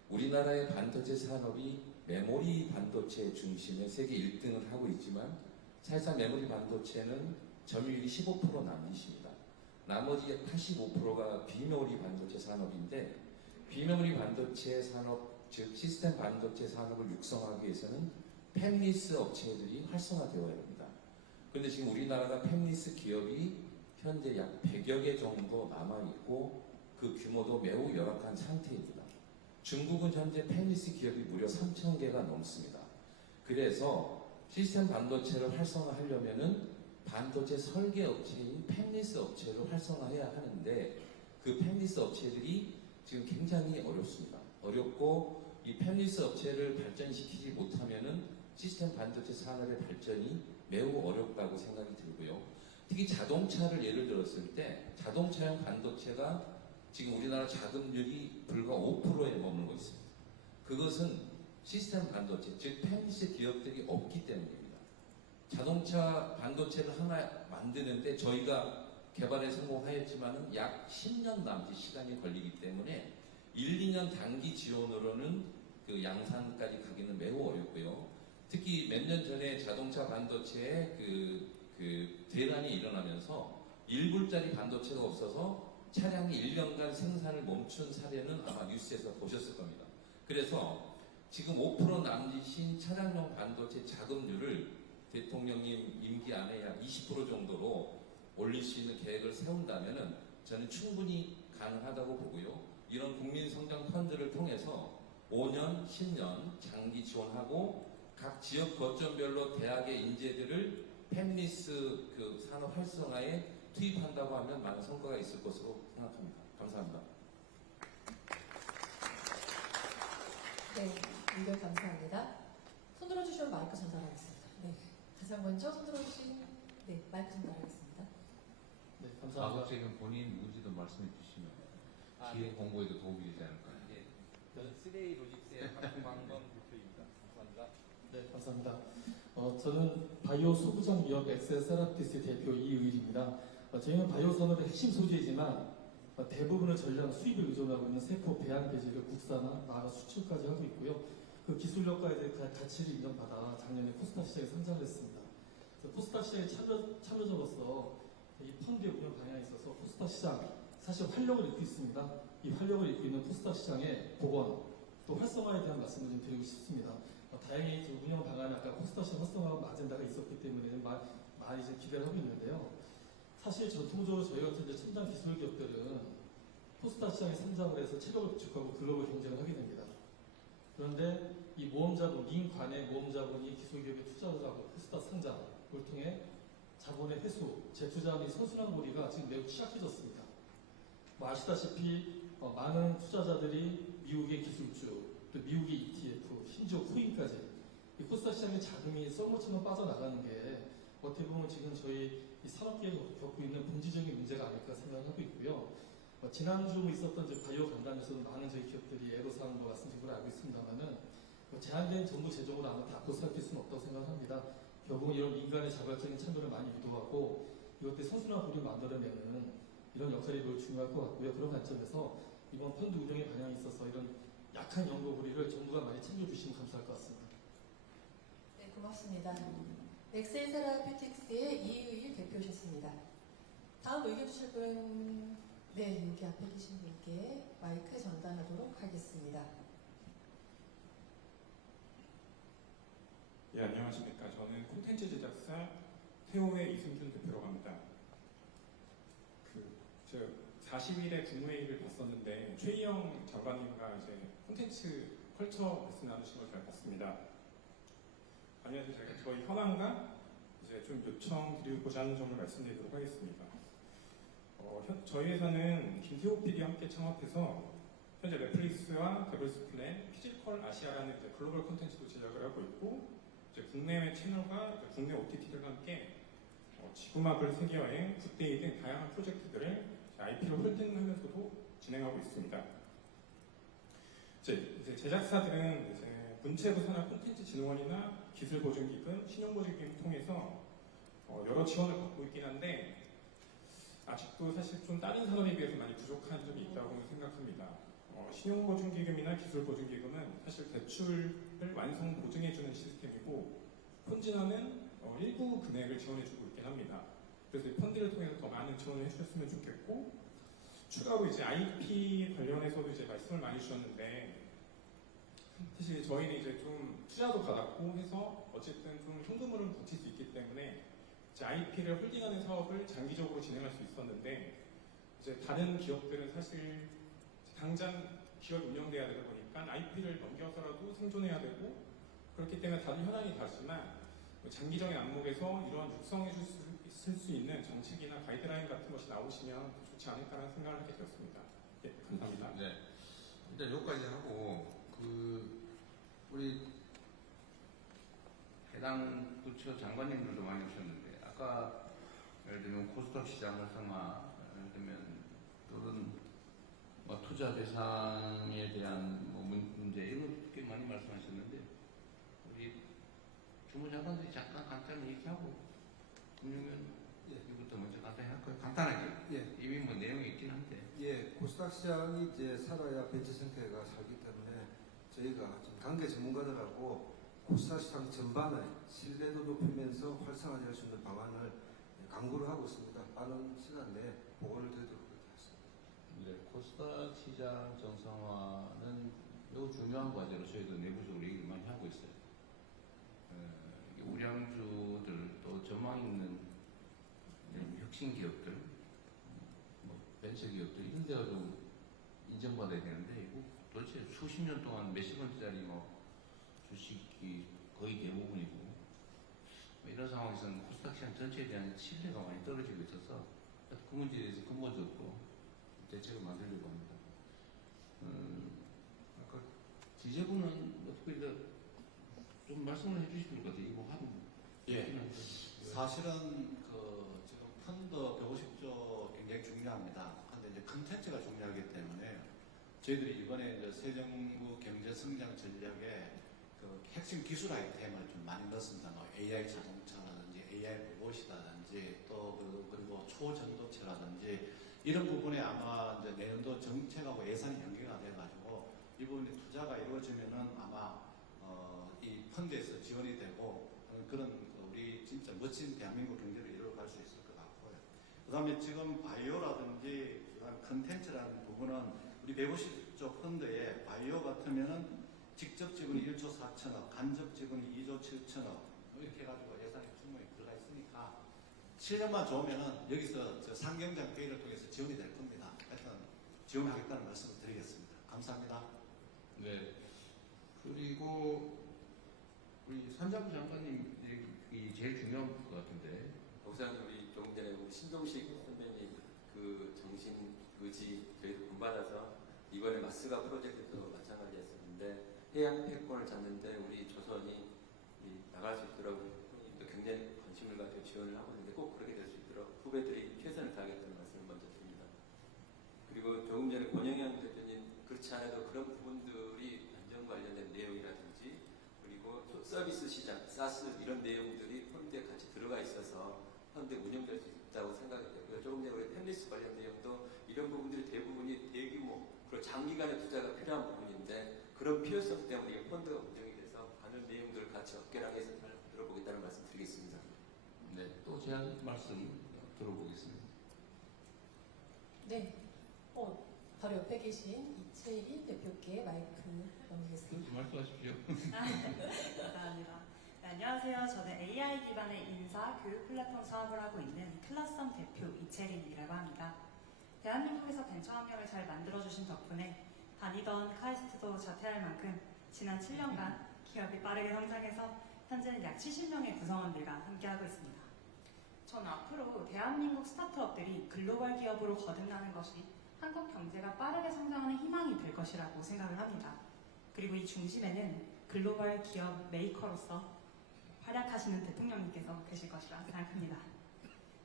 우리나라의 반도체 산업이 메모리 반도체 중심의 세계 1등을 하고 있지만 사실상 메모리 반도체는 점유율이 15% 남짓입니다. 나머지 85%가 비메모리 반도체 산업인데 비메모리 반도체 산업, 즉 시스템 반도체 산업을 육성하기 위해서는 팹리스 업체들이 활성화되어야 합니다. 그런데 지금 우리나라가 팹리스 기업이 현재 약 100여 개 정도 남아있고 그 규모도 매우 열악한 상태입니다. 중국은 현재 팹리스 기업이 무려 3,000개가 넘습니다. 그래서 시스템 반도체를 활성화하려면은 반도체 설계 업체인 팹리스 업체를 활성화해야 하는데 그 팹리스 업체들이 지금 굉장히 어렵습니다. 어렵고 이 팹리스 업체를 발전시키지 못하면은 시스템 반도체 산업의 발전이 매우 어렵다고 생각이 들고요. 특히 자동차를 예를 들었을 때 자동차용 반도체가 지금 우리나라 자금률이 불과 5%에 머물고 있습니다. 그것은 시스템 반도체, 즉 팹리스 기업들이 없기 때문입니다. 자동차 반도체를 하나 만드는데 저희가 개발에 성공하였지만은 약 10년 남짓 시간이 걸리기 때문에 1, 2년 단기 지원으로는 그 양산까지 가기는 매우 어렵고요. 특히 몇 년 전에 자동차 반도체에 대란이 일어나면서 1불짜리 반도체가 없어서 차량이 1년간 생산을 멈춘 사례는 아마 뉴스에서 보셨을 겁니다. 그래서 지금 5% 남짓인 차량용 반도체 자금률을 대통령님 임기 안에 약 20% 정도로 올릴 수 있는 계획을 세운다면 저는 충분히 가능하다고 보고요. 이런 국민성장 펀드를 통해서 5년, 10년 장기 지원하고 각 지역 거점별로 대학의 인재들을 팹리스 산업 활성화에 투입한다고 하면 많은 성과가 있을 것으로 생각합니다. 감사합니다. 네, 의견 감사합니다. 손 들어주시면 마이크 전달하겠습니다. 네, 가장 먼저 손 들어주신 마이크 전달하겠습니다. 네, 감사합니다. 가급적이면 본인 누군지도 말씀해 주시면 기획 공고에도 도움이 되지 않을까요? 저는 쓰레이 로직스의 박광건 대표입니다. 감사합니다. 네, 감사합니다. 저는 바이오 소부장 기업 엑셀세라피스 대표 이의일입니다. 저희는 바이오 산업의 핵심 소재이지만 대부분의 전량 수입에 의존하고 있는 세포 배양 배지를 국산화, 나아가 수출까지 하고 있고요. 그 기술력과에 대해 가치를 인정받아 작년에 코스타 시장에 상장을 했습니다. 코스타 시장에 참여자로서 이 펀드의 운영 방향에 있어서 코스타 시장 사실 활력을 잃고 있습니다. 이 활력을 잃고 있는 코스타 시장의 복원 또 활성화에 대한 말씀을 좀 드리고 싶습니다. 다행히 운영 방안에 아까 코스타 시장 활성화 아젠다가 있었기 때문에 많이 이제 기대를 하고 있는데요. 사실 전통적으로 저희 같은 이제 첨단 기술 기업들은 코스타 시장에 상장을 해서 체력을 구축하고 글로벌 경쟁을 하게 됩니다. 그런데 이 모험자본, 민관의 모험자본이 기술기업에 투자를 하고 코스타 상장을 통해 자본의 회수, 재투자 및 선순환 고리가 지금 매우 취약해졌습니다. 아시다시피 많은 투자자들이 미국의 기술주, 또 미국의 ETF, 심지어 코인까지 이 코스타 시장의 자금이 썰물처럼 빠져나가는 게 어떻게 보면 지금 저희 이 산업계가 겪고 있는 본질적인 문제가 아닐까 생각하고 있고요. 지난주 있었던 바이오 간담회에서도 많은 저희 기업들이 애로사항 말씀드린 걸 알고 있습니다만은 제한된 정부 재정으로 아마 다 보살필 수는 없다고 생각합니다. 결국 이런 민간의 자발적인 참여를 많이 유도하고 이것들 선순환 구조를 만들어내는 이런 역할이 매우 중요할 것 같고요. 그런 관점에서 이번 펀드 운영의 방향에 있어서 이런 약한 연구 고리를 정부가 많이 챙겨주시면 감사할 것 같습니다. 네, 고맙습니다. 엑셀 세라피틱스의 이의일 대표셨습니다. 다음 의견 주실 분, 네, 여기 앞에 계신 분께 마이크 전달하도록 하겠습니다. 예, 안녕하십니까. 저는 콘텐츠 제작사 태호의 이승준 대표라고 합니다. 저 40일에 국무회의를 봤었는데 최희영 장관님과 이제 콘텐츠 컬처 레슨 나누신 걸 잘 봤습니다. 관련해서 제가 저희 현황과 이제 좀 요청드리고자 하는 점을 말씀드리도록 하겠습니다. 저희 회사는 김태호 PD와 함께 창업해서 현재 넷플릭스와 데블스 플랜, 피지컬 아시아라는 이제 글로벌 콘텐츠도 제작을 하고 있고 이제 국내외 채널과 국내 OTT들과 함께 지구마블 세계여행, 굿데이 등 다양한 프로젝트들을 IP로 홀딩하면서도 진행하고 있습니다. 이제 제작사들은 이제 문체부 산하 콘텐츠진흥원이나 기술보증기금, 신용보증기금을 통해서 여러 지원을 받고 있긴 한데 아직도 사실 좀 다른 산업에 비해서 많이 부족한 점이 있다고 생각합니다. 신용보증기금이나 기술보증기금은 사실 대출을 완성 보증해주는 시스템이고 펀진화는 일부 금액을 지원해주고 있긴 합니다. 그래서 이 펀드를 통해서 더 많은 지원을 해주셨으면 좋겠고 추가로 이제 IP 관련해서도 이제 말씀을 많이 주셨는데 사실 저희는 이제 좀 투자도 받았고 해서 어쨌든 좀 현금으로 버틸 수 있기 때문에 이제 IP를 홀딩하는 사업을 장기적으로 진행할 수 있었는데 이제 다른 기업들은 사실 당장 기업 운영돼야 되다 보니까 IP를 넘겨서라도 생존해야 되고 그렇기 때문에 다른 현황이 다르지만 장기적인 안목에서 이러한 육성해 줄 수 있는 정책이나 가이드라인 같은 것이 나오시면 좋지 않을까라는 생각을 하게 되었습니다. 네, 감사합니다. 네. 일단 여기까지 하고 우리 해당 부처 장관님들도 많이 오셨는데 아까 예를 들면 코스닥 시장 활성화, 예를 들면 또는 투자 대상에 대한 문제 이런 거 꽤 많이 말씀하셨는데 우리 주무장관들이 잠깐 간단히 얘기하고 금융위원 이부터 먼저 간단히 할 거예요. 간단하게. 예. 이미 뭐 내용이 있긴 한데. 예, 코스닥 시장이 이제 살아야 벤처 생태가 살기 때문에 저희가 좀 관계 전문가들하고 코스닥 시장 전반의 신뢰도 높이면서 활성화될 수 있는 방안을 강구를 하고 있습니다. 빠른 시간 내에 보고를 드리도록 하겠습니다. 네, 코스닥 시장 정상화는 매우 중요한 과제로 저희도 내부적으로 얘기를 많이 하고 있어요. 우량주들 또 전망 있는 혁신 기업들, 벤처 기업들 이런 데가 좀 인정받아야 되는데 이거 도대체 수십 년 동안 몇십 원짜리 주식이 거의 대부분이고 이런 상황에서는 코스닥 시장 전체에 대한 신뢰가 많이 떨어지고 있어서 그 문제에 대해서 근본적으로 대책을 만들려고 합니다. 아까 지재부는 어떻게 좀 말씀을 해주실 것 같아요. 이거 한 예. 사실은 지금 펀드 150조 굉장히 중요합니다. 그런데 이제 컨텐츠가 중요하기 때문에 저희들이 이번에 이제 새 정부 경제 성장 전략에 핵심 기술 아이템을 좀 많이 넣습니다. AI 자동차라든지 AI 로봇이라든지 또 그리고 초전도체라든지 이런 부분에 아마 이제 내년도 정책하고 예산이 연계가 돼가지고 이 부분에 투자가 이루어지면은 아마 이 펀드에서 지원이 되고 그런 우리 진짜 멋진 대한민국 경제를 이루어갈 수 있을 것 같고요. 그 다음에 지금 바이오라든지 그다음 컨텐츠라는 부분은 우리 150조 펀드에 바이오 같으면은 직접 지분이 1조 4천억, 간접 지분이 2조 7천억 이렇게 해가지고 예산이 충분히 들어가 있으니까 실력만 좋으면은 여기서 상경장 회의를 통해서 지원이 될 겁니다. 하여튼 지원하겠다는 말씀을 드리겠습니다. 감사합니다. 네. 그리고 우리 산자부 장관님 이 제일 중요한 것 같은데. 우선 우리 조금 전에 우리 신동식 선배님 그 정신 의지 저희도 본받아서 이번에 마스가 프로젝트도 마찬가지였었는데 해양 패권을 잡는데 우리 조선이 나갈 수 있도록 또 굉장히 관심을 가지고 지원을 하고 있는데 꼭 그렇게 될 수 있도록 후배들이 최선을 다하겠다는 말씀을 먼저 드립니다. 그리고 조금 전에 권영현 대표님 그렇지 않아도 그런 부분들이 안전 관련된 내용이라든지 그리고 서비스 시장, 사스 이런 내용들이 펀드에 같이 들어가 있어서 펀드에 운영될 수 있다고 생각이 되고요. 조금 전에 우리 펜리스 관련 내용도 이런 부분들이 대부분이 대규모 그리고 장기간의 투자가 필요한 부분인데 그런 필요성 때문에 이 펀드가 운영이 돼서 많은 내용들을 같이 업계랑해서 잘 들어보겠다는 말씀 드리겠습니다. 네, 또 제안 말씀 들어보겠습니다. 네. 바로 옆에 계신 이채일 대표께 마이크 넘기겠습니다. 말씀하십시오. 감사합니다. 네, 안녕하세요. 저는 AI 기반의 인사 교육 플랫폼 사업을 하고 있는 클라썸 대표 이채린이라고 합니다. 대한민국에서 벤처 환경을 잘 만들어주신 덕분에 다니던 카이스트도 자퇴할 만큼 지난 7년간 기업이 빠르게 성장해서 현재는 약 70명의 구성원들과 함께하고 있습니다. 전 앞으로 대한민국 스타트업들이 글로벌 기업으로 거듭나는 것이 한국 경제가 빠르게 성장하는 희망이 될 것이라고 생각을 합니다. 그리고 이 중심에는 글로벌 기업 메이커로서 활약하시는 대통령님께서 계실 것이라 생각합니다.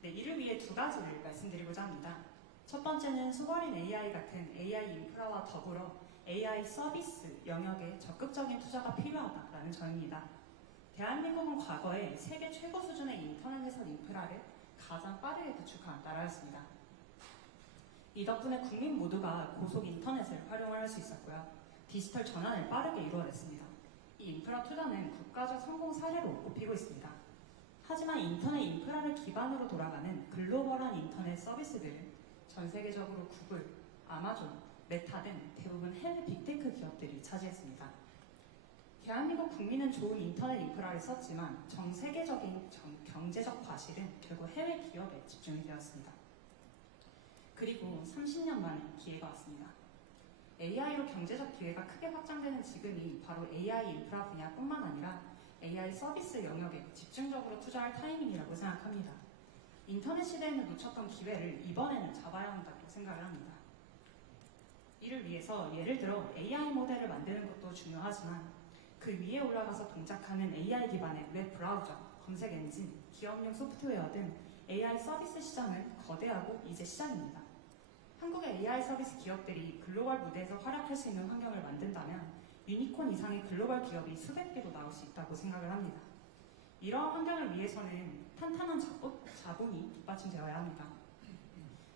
네, 이를 위해 두 가지를 말씀드리고자 합니다. 첫 번째는 수버린 AI 같은 AI 인프라와 더불어 AI 서비스 영역에 적극적인 투자가 필요하다라는 점입니다. 대한민국은 과거에 세계 최고 수준의 인터넷 해설 인프라를 가장 빠르게 구축한 나라였습니다. 이 덕분에 국민 모두가 고속 인터넷을 활용할 수 있었고요. 디지털 전환을 빠르게 이루어냈습니다. 이 인프라 투자는 국가적 성공 사례로 꼽히고 있습니다. 하지만 인터넷 인프라를 기반으로 돌아가는 글로벌한 인터넷 서비스들은 전 세계적으로 구글, 아마존, 메타 등 대부분 해외 빅테크 기업들이 차지했습니다. 대한민국 국민은 좋은 인터넷 인프라를 썼지만 전 세계적인 경제적 과실은 결국 해외 기업에 집중이 되었습니다. 그리고 30년 만에 기회가 왔습니다. AI로 경제적 기회가 크게 확장되는 지금이 바로 AI 인프라 분야뿐만 아니라 AI 서비스 영역에 집중적으로 투자할 타이밍이라고 생각합니다. 인터넷 시대에는 놓쳤던 기회를 이번에는 잡아야 한다고 생각을 합니다. 이를 위해서 예를 들어 AI 모델을 만드는 것도 중요하지만 그 위에 올라가서 동작하는 AI 기반의 웹 브라우저, 검색 엔진, 기업용 소프트웨어 등 AI 서비스 시장은 거대하고 이제 시작입니다. 한국의 AI 서비스 기업들이 글로벌 무대에서 활약할 수 있는 환경을 만든다면 유니콘 이상의 글로벌 기업이 수백 개로 나올 수 있다고 생각을 합니다. 이러한 환경을 위해서는 탄탄한 자본이 뒷받침되어야 합니다.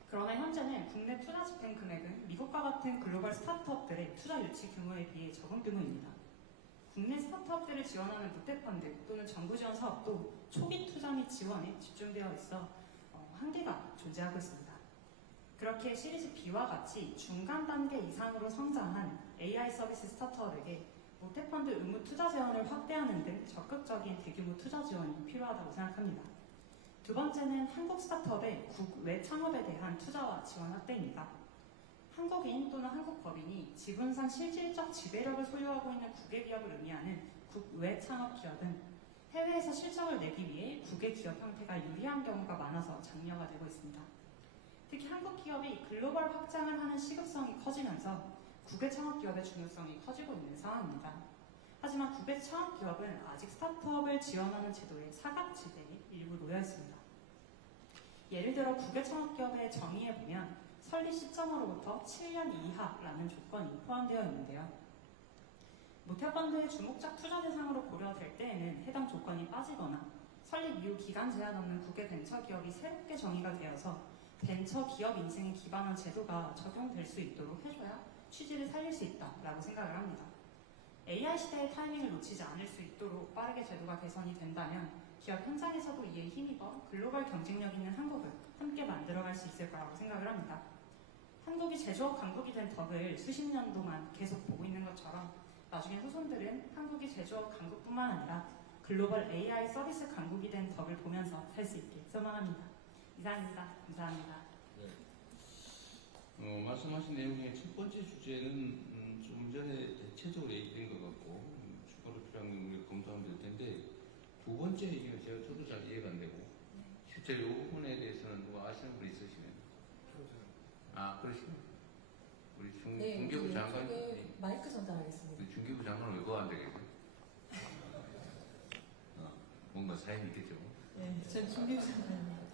그러나 현재는 국내 투자 집행 금액은 미국과 같은 글로벌 스타트업들의 투자 유치 규모에 비해 적은 규모입니다. 국내 스타트업들을 지원하는 무대펀드 또는 정부 지원 사업도 초기 투자 및 지원에 집중되어 있어 한계가 존재하고 있습니다. 그렇게 시리즈 B와 같이 중간 단계 이상으로 성장한 AI 서비스 스타트업에게 모태펀드 의무 투자 지원을 확대하는 등 적극적인 대규모 투자 지원이 필요하다고 생각합니다. 두 번째는 한국 스타트업의 국외 창업에 대한 투자와 지원 확대입니다. 한국인 또는 한국 법인이 지분상 실질적 지배력을 소유하고 있는 국외 기업을 의미하는 국외 창업 기업은 해외에서 실적을 내기 위해 국외 기업 형태가 유리한 경우가 많아서 장려가 되고 있습니다. 특히 한국 기업이 글로벌 확장을 하는 시급성이 커지면서 국외 창업 기업의 중요성이 커지고 있는 상황입니다. 하지만 국외 창업 기업은 아직 스타트업을 지원하는 제도의 사각지대에 일부 놓여 있습니다. 예를 들어 국외 창업 기업의 정의에 보면 설립 시점으로부터 7년 이하라는 조건이 포함되어 있는데요. 모태펀드의 주목적 투자 대상으로 고려될 때에는 해당 조건이 빠지거나 설립 이후 기간 제한 없는 국외 벤처 기업이 새롭게 정의가 되어서 벤처 기업 인증에 기반한 제도가 적용될 수 있도록 해줘야 취지를 살릴 수 있다라고 생각을 합니다. AI 시대의 타이밍을 놓치지 않을 수 있도록 빠르게 제도가 개선이 된다면 기업 현장에서도 이에 힘입어 글로벌 경쟁력 있는 한국을 함께 만들어갈 수 있을 거라고 생각을 합니다. 한국이 제조업 강국이 된 덕을 수십 년 동안 계속 보고 있는 것처럼 나중에 후손들은 한국이 제조업 강국뿐만 아니라 글로벌 AI 서비스 강국이 된 덕을 보면서 살 수 있게 소망합니다. 이상입니다. 감사합니다. 네. 말씀하신 내용 중에 첫 번째 주제는 좀 전에 대체적으로 얘기된 것 같고 추가로 필요한 건 우리가 검토하면 될 텐데 두 번째 얘기는 저도 잘 이해가 안 되고 실제 이 부분에 대해서는 누가 아시는 분 있으시면 그러시면 우리 중개부 장관 마이크 전달하겠습니다. 우리 중개부 장관은 왜 그거 안 되겠어요? 뭔가 사연이 있겠죠. 네, 전 중개부 장관입니다.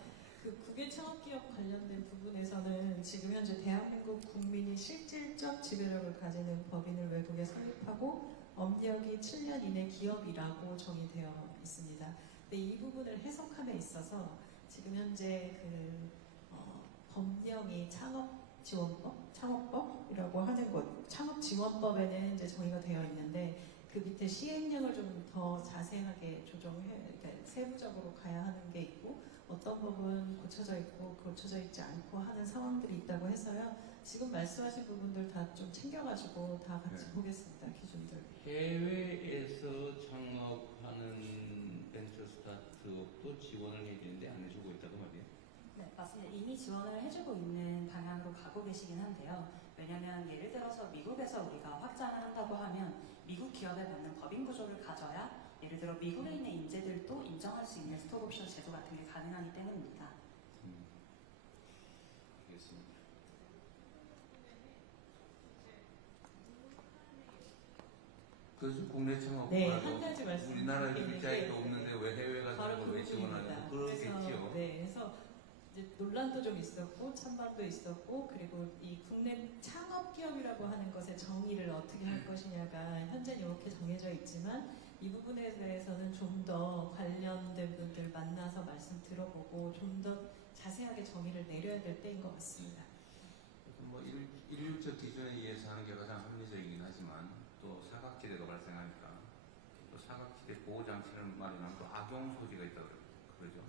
그 국외 창업기업 관련된 부분에서는 지금 현재 대한민국 국민이 실질적 지배력을 가지는 법인을 외국에 설립하고 업력이 7년 이내 기업이라고 정의되어 있습니다. 근데 이 부분을 해석함에 있어서 지금 현재 법령이 창업법이라고 하는 것, 창업지원법에는 이제 정의가 되어 있는데 그 밑에 시행령을 좀 더 자세하게 그러니까 세부적으로 가야 하는 게 있고 어떤 법은 고쳐져 있고 고쳐져 있지 않고 하는 상황들이 있다고 해서요. 지금 말씀하신 부분들 다 좀 챙겨가지고 다 같이 보겠습니다. 기준들. 해외에서 창업하는 벤처 스타트업도 지원을 해야 되는데 안 해주고 있다고 말이에요. 네, 맞습니다. 이미 지원을 해주고 있는 방향으로 가고 계시긴 한데요. 왜냐하면 예를 들어서 미국에서 우리가 확장을 한다고 하면 미국 기업에 맞는 법인 구조를 가져야 예를 들어 미국에 있는 인재들도 인정할 수 있는 스톡옵션 제도 같은 게 가능하기 때문입니다. 알겠습니다. 그래서 국내 창업하고 네, 한 가지 말씀 우리나라에 드리는 일자리도 게 없는데 왜 해외 가서 바로 왜 지원하는 부분입니다. 거 그러겠지요. 그래서 이제 논란도 좀 있었고 찬반도 있었고 그리고 이 국내 창업 기업이라고 하는 것의 정의를 어떻게 할 것이냐가 현재 이렇게 정해져 있지만 이 부분에 대해서는 좀 더 관련된 분들 만나서 말씀 들어보고 좀 더 자세하게 정의를 내려야 될 때인 것 같습니다. 뭐 일률적 기준에 의해서 하는 게 가장 합리적이긴 하지만 또 사각지대가 발생하니까 또 사각지대 보호 장치를 마련하면 또 악용 소지가 있다고 그러죠.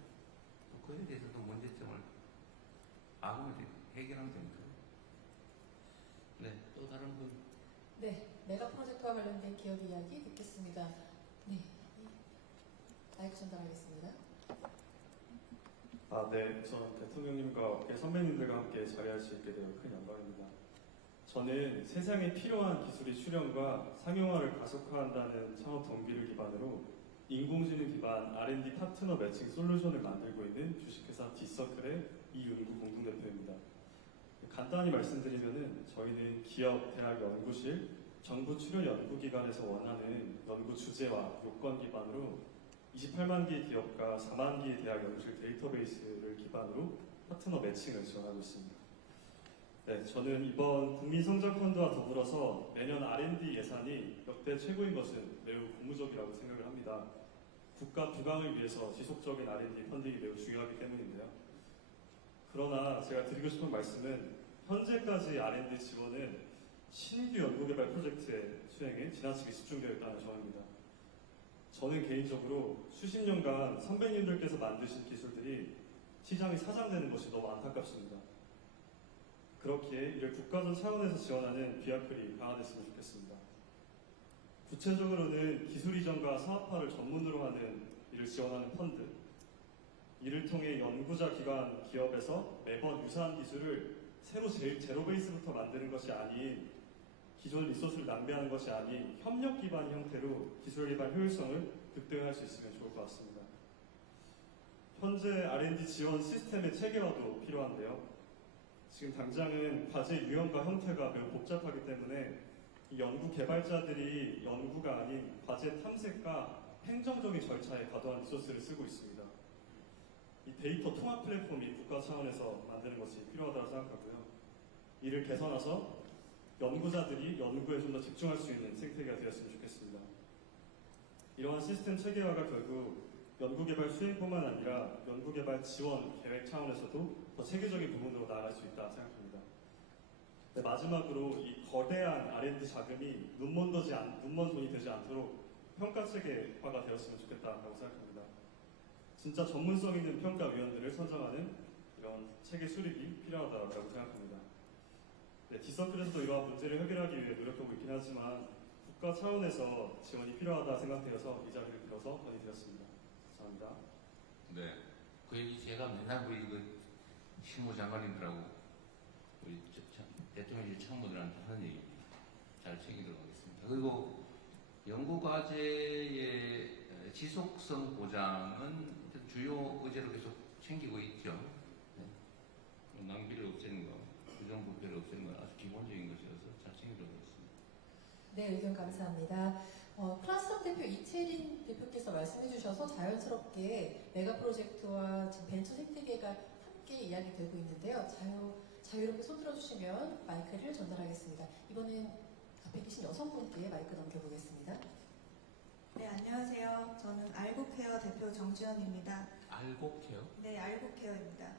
또 그에 대해서도 문제점을 악용을 해결하면 됩니다. 네, 또 다른 분. 네, 메가 프로젝트와 관련된 기업 이야기 듣겠습니다. 네, 마이크 전달하겠습니다. 네, 저는 대통령님과 업계 선배님들과 함께 자리할 수 있게 되어 큰 영광입니다. 저는 세상에 필요한 기술의 출현과 상용화를 가속화한다는 창업 동기를 기반으로 인공지능 기반 R&D 파트너 매칭 솔루션을 만들고 있는 주식회사 디서클의 이윤구 공동대표입니다. 간단히 말씀드리면은 저희는 기업, 대학 연구실, 정부 출연 연구기관에서 원하는 연구 주제와 요건 기반으로 28만 개의 기업과 4만 개의 대학 연구실 데이터베이스를 기반으로 파트너 매칭을 지원하고 있습니다. 네, 저는 이번 국민성장펀드와 더불어서 매년 R&D 예산이 역대 최고인 것은 매우 고무적이라고 생각을 합니다. 국가 부강을 위해서 지속적인 R&D 펀딩이 매우 중요하기 때문인데요. 그러나 제가 드리고 싶은 말씀은 현재까지 R&D 지원은 신규 연구개발 프로젝트의 수행에 지나치게 집중되어 있다는 점입니다. 저는 개인적으로 수십 년간 선배님들께서 만드신 기술들이 시장에 사장되는 것이 너무 안타깝습니다. 그렇기에 이를 국가적 차원에서 지원하는 비아클이 강화됐으면 좋겠습니다. 구체적으로는 기술 이전과 사업화를 전문으로 하는 이를 지원하는 펀드, 이를 통해 연구자 기관 기업에서 매번 유사한 기술을 새로 제로 베이스부터 만드는 것이 아닌 기존 리소스를 낭비하는 것이 아닌 협력 기반 형태로 기술 개발 효율성을 극대화할 수 있으면 좋을 것 같습니다. 현재 R&D 지원 시스템의 체계화도 필요한데요. 지금 당장은 과제 유형과 형태가 매우 복잡하기 때문에 이 연구 개발자들이 연구가 아닌 과제 탐색과 행정적인 절차에 과도한 리소스를 쓰고 있습니다. 이 데이터 통합 플랫폼이 국가 차원에서 만드는 것이 필요하다고 생각하고요. 이를 개선해서 연구자들이 연구에 좀 더 집중할 수 있는 생태계가 되었으면 좋겠습니다. 이러한 시스템 체계화가 결국 연구개발 수행뿐만 아니라 연구개발 지원 계획 차원에서도 더 체계적인 부분으로 나아갈 수 있다 생각합니다. 네, 마지막으로 이 거대한 R&D 자금이 눈먼 돈이 되지 않도록 평가 체계화가 되었으면 좋겠다고 생각합니다. 진짜 전문성 있는 평가위원들을 선정하는 이런 체계 수립이 필요하다고 생각합니다. 네, 디서클에서도 이러한 문제를 해결하기 위해 노력하고 있긴 하지만 국가 차원에서 지원이 필요하다 생각되어서 이 자리를 빌어서 건의드렸습니다. 감사합니다. 네, 그 얘기 제가 맨날 우리 그 실무장관님들하고 우리 대통령실 참모들한테 하는 얘기입니다. 잘 챙기도록 하겠습니다. 그리고 연구과제의 지속성 보장은 주요 의제로 계속 챙기고 있죠. 네. 낭비를 없애는 거, 부정부패를 없애는 건 아주 기본적인 것이어서 잘 챙기도록 하겠습니다. 네, 의견 감사합니다. 클라스업 대표 이채린 대표께서 말씀해 주셔서 자연스럽게 메가 프로젝트와 지금 벤처 생태계가 함께 이야기되고 있는데요. 자유롭게 손들어 주시면 마이크를 전달하겠습니다. 이번엔 앞에 계신 여성분께 마이크 넘겨보겠습니다. 네, 안녕하세요. 저는 알고페어 대표 정지연입니다. 알곡해요? 네, 알고케어입니다.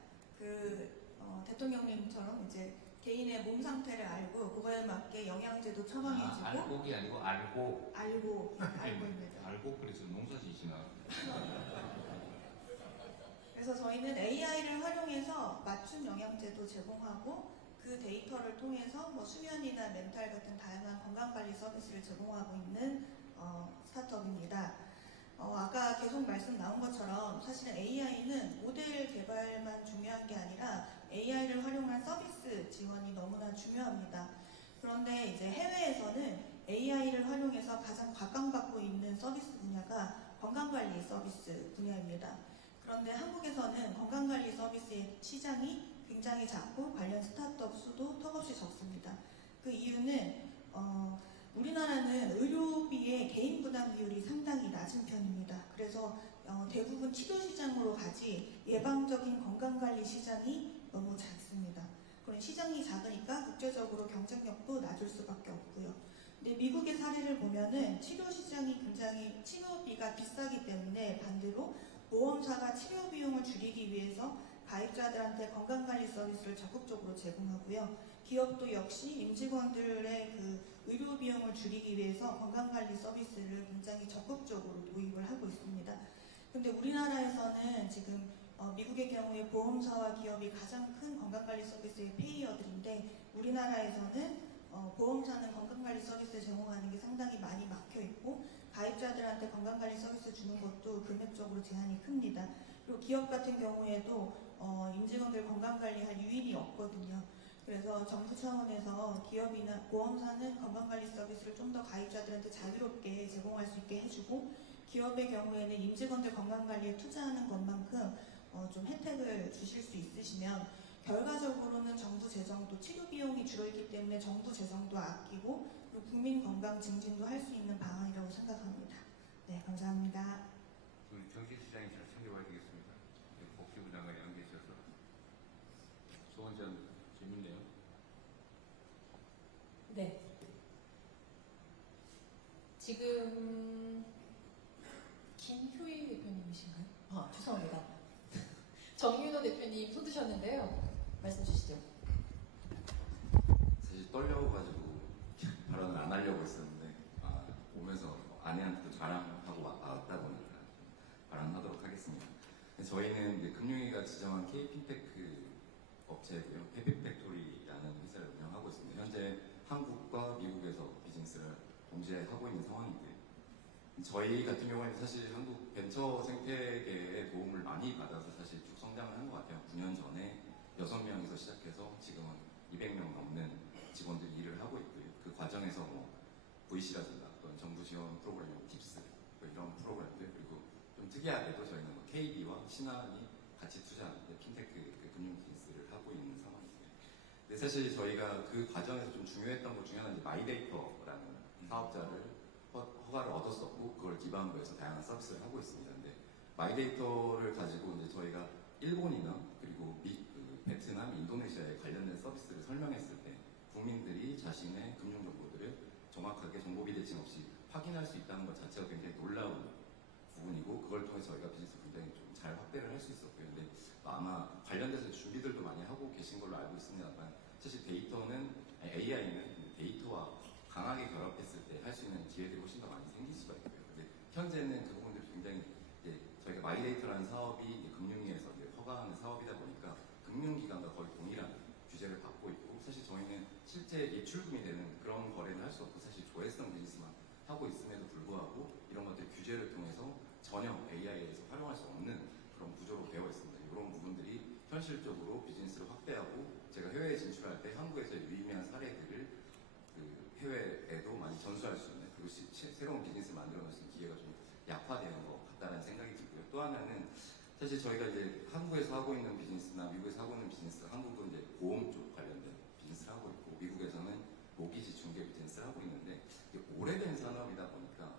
대통령님처럼 이제 개인의 몸 상태를 알고 그거에 맞게 영양제도 처방해주고. 알곡이 아니고 알고. 알고입니다. 알고 그래서 농사지시나? 그래서 저희는 AI를 활용해서 맞춤 영양제도 제공하고 그 데이터를 통해서 뭐 수면이나 멘탈 같은 다양한 건강관리 서비스를 제공하고 있는 스타트업입니다. 아까 계속 말씀 나온 것처럼 사실은 AI는 모델 개발만 중요한 게 아니라 AI를 활용한 서비스 지원이 너무나 중요합니다. 그런데 이제 해외에서는 AI를 활용해서 가장 각광받고 있는 서비스 분야가 건강관리 서비스 분야입니다. 그런데 한국에서는 건강관리 서비스의 시장이 굉장히 작고 관련 스타트업 수도 턱없이 적습니다. 그 이유는 우리나라는 의료비의 개인 부담 비율이 상당히 낮은 편입니다. 그래서 대부분 치료 시장으로 가지 예방적인 건강관리 시장이 너무 작습니다. 그런 시장이 작으니까 국제적으로 경쟁력도 낮을 수밖에 없고요. 근데 미국의 사례를 보면은 치료 시장이 굉장히 치료비가 비싸기 때문에 반대로 보험사가 치료 비용을 줄이기 위해서 가입자들한테 건강관리 서비스를 적극적으로 제공하고요. 기업도 역시 임직원들의 그 의료 비용을 줄이기 위해서 건강관리 서비스를 굉장히 적극적으로 도입을 하고 있습니다. 근데 우리나라에서는 지금 미국의 경우에 보험사와 기업이 가장 큰 건강관리 서비스의 페이어들인데 우리나라에서는 보험사는 건강관리 서비스 제공하는 게 상당히 많이 막혀 있고 가입자들한테 건강관리 서비스 주는 것도 금액적으로 제한이 큽니다. 그리고 기업 같은 경우에도 임직원들 건강관리할 유인이 없거든요. 그래서 정부 차원에서 기업이나 보험사는 건강관리 서비스를 좀 더 가입자들한테 자유롭게 제공할 수 있게 해주고 기업의 경우에는 임직원들 건강관리에 투자하는 것만큼 좀 혜택을 주실 수 있으시면 결과적으로는 정부 재정도 치료 비용이 줄어있기 때문에 정부 재정도 아끼고 그리고 국민 건강 증진도 할 수 있는 방안이라고 생각합니다. 네, 감사합니다. 우리 경제시장이 잘 챙겨봐야 되겠습니다. 복지부 장관이 안 계셔서. 소원전 재밌네요. 네. 지금 김효희 대표님이신가요? 죄송합니다. 정윤호 대표님 손 드셨는데요. 말씀 주시죠. 사실 떨려가지고 발언을 안 하려고 했었는데 오면서 아내한테도 자랑하고 왔다 보니까 발언하도록 하겠습니다. 저희는 이제 금융위가 지정한 K핀테크 업체고요. 페피팩토리라는 회사를 운영하고 있습니다. 현재 한국과 미국에서 비즈니스를 동시에 하고 있는 상황인데 저희 같은 경우에는 사실 한국 벤처 생태계의 도움을 많이 받아서 사실 쭉 성장을 한 것 같아요. 9년 전에 6명에서 시작해서 지금은 200명 넘는 직원들이 일을 하고 있고요. 그 과정에서 뭐 VC라든가 또는 정부 지원 프로그램, 팁스 뭐 이런 프로그램들 그리고 좀 특이하게도 저희는 뭐 KB와 신한이 같이 투자하는 핀테크 금융 비즈니스를 하고 있는 상황입니다. 근데 사실 저희가 그 과정에서 좀 중요했던 것 중에 하나는 마이데이터라는 사업자를 허가를 얻었었고 그걸 기반으로 해서 다양한 서비스를 하고 있습니다. 근데 마이데이터를 가지고 이제 저희가 일본이나 그리고 베트남, 인도네시아에 관련된 서비스를 설명했을 때 국민들이 자신의 금융 정보들을 정확하게 정보 비대칭 없이 확인할 수 있다는 것 자체가 굉장히 놀라운 부분이고 그걸 통해 저희가 비즈니스 굉장히 좀 잘 확대를 할 수 있었고요. 근데 아마 관련돼서 준비들도 많이 하고 계신 걸로 알고 있습니다만 사실 AI는 데이터와 강하게 결합했을 때 할 수 있는 기회들이 훨씬 더 많이 생길 수가 있고요. 근데 현재는 그 부분들이 굉장히 저희가 마이데이터라는 사업이 금융위에서 허가하는 사업이다 보니까 금융기관과 거의 동일한 규제를 받고 있고 사실 저희는 실제 입출금이 되는 그런 거래는 할 수 없고 사실 조회성 비즈니스만 하고 있음에도 불구하고 이런 것들 규제를 통해서 전혀 AI에서 활용할 수 없는 그런 구조로 되어 있습니다. 이런 부분들이 현실적으로 비즈니스를 확대하고 제가 해외에 진출할 때 한국에서 유의미한 사례들을 해외에도 많이 전수할 수 있는 그리고 새로운 비즈니스를 만들어낼 수 있는 기회가 좀 약화되는 것 같다는 생각이 들고요. 또 하나는 사실 저희가 이제 한국에서 하고 있는 비즈니스나 미국에서 하고 있는 비즈니스, 한국은 이제 보험 쪽 관련된 비즈니스를 하고 있고 미국에서는 모기지 중개 비즈니스를 하고 있는데 오래된 산업이다 보니까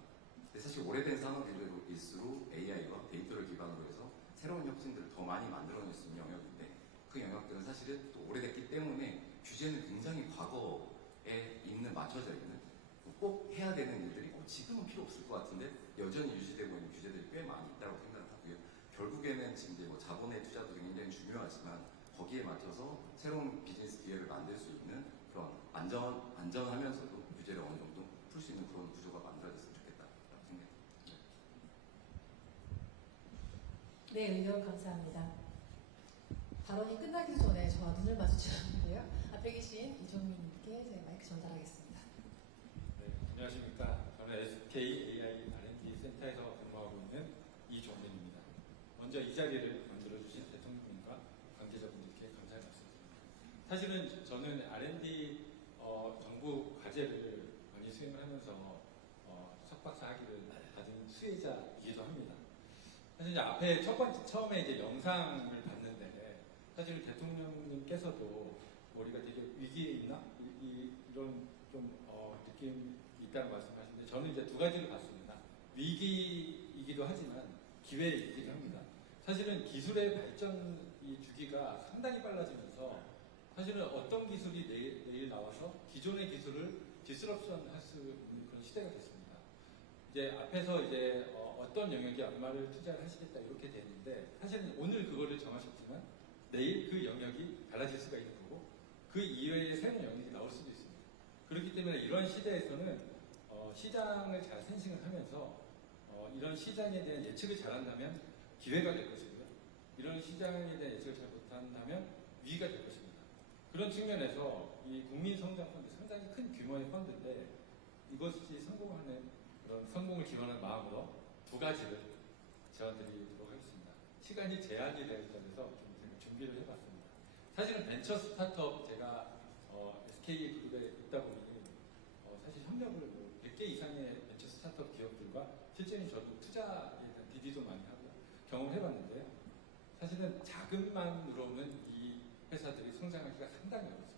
사실 오래된 산업일수록 AI와 데이터를 기반으로 해서 새로운 혁신들을 더 많이 만들어낼 수 있는 영역인데 그 영역들은 사실은 또 오래됐기 때문에 규제는 굉장히 과거에 맞춰져 있는 꼭 해야 되는 일들이 지금은 필요 없을 것 같은데 여전히 유지되고 있는 규제들이 꽤 많이 있다고 생각을 하고요. 결국에는 지금 이제 뭐 자본의 투자도 굉장히 중요하지만 거기에 맞춰서 새로운 비즈니스 기회를 만들 수 있는 그런 안전하면서도 규제를 어느 정도 풀 수 있는 그런 구조가 만들어졌으면 좋겠다라고 생각합니다. 네, 의견 감사합니다. 발언이 끝나기 전에 저와 눈을 마주쳤는데요. 앞에 계신 이종민님께 제가 마이크 전달하겠습니다. 네, 안녕하십니까. 저는 SK AI R&D 센터에서 근무하고 있는 이종민입니다. 먼저 이 자리를 만들어주신 대통령님과 관계자분들께 감사의 말씀드립니다. 사실은 저는 R&D 정부 과제를 많이 수행을 하면서 석박사 학위를 받은 수혜자이기도 합니다. 사실 이제 앞에 처음에 이제 영상을 봤는데 사실 대통령님께서도 우리가 되게 위기에 있나? 이런 좀 느낌이 있다는 말씀하시는데 저는 이제 두 가지를 봤습니다. 위기이기도 하지만 기회이기도 합니다. 사실은 기술의 발전 이 주기가 상당히 빨라지면서 사실은 어떤 기술이 내일 나와서 기존의 기술을 디스럽션 할 수 있는 그런 시대가 됐습니다. 이제 앞에서 이제 어떤 영역에 얼마를 투자를 하시겠다 이렇게 되는데 사실은 오늘 그거를 정하셨지만 내일 그 영역이 달라질 수가 있는 거고 그 이외의 새로운 영역이 나올 수도 있습니다. 그렇기 때문에 이런 시대에서는 시장을 잘 센싱을 하면서 이런 시장에 대한 예측을 잘한다면 기회가 될 것이고요. 이런 시장에 대한 예측을 잘 못한다면 위기가 될 것입니다. 그런 측면에서 이 국민성장펀드 상당히 큰 규모의 펀드인데 이것이 성공하는 그런 성공을 기원하는 마음으로 두 가지를 제안드리도록 하겠습니다. 시간이 제한이 되어 있어서 좀 제가 준비를 해봤습니다. 사실은 벤처 스타트업 제가 SK 그룹에 있다 보니 사실 협력을 100개 이상의 벤처 스타트업 기업들과 실제로 저도 투자에 대한 DD도 많이 하고 경험해봤는데요. 사실은 자금만으로는 이 회사들이 성장하기가 상당히 어렵습니다.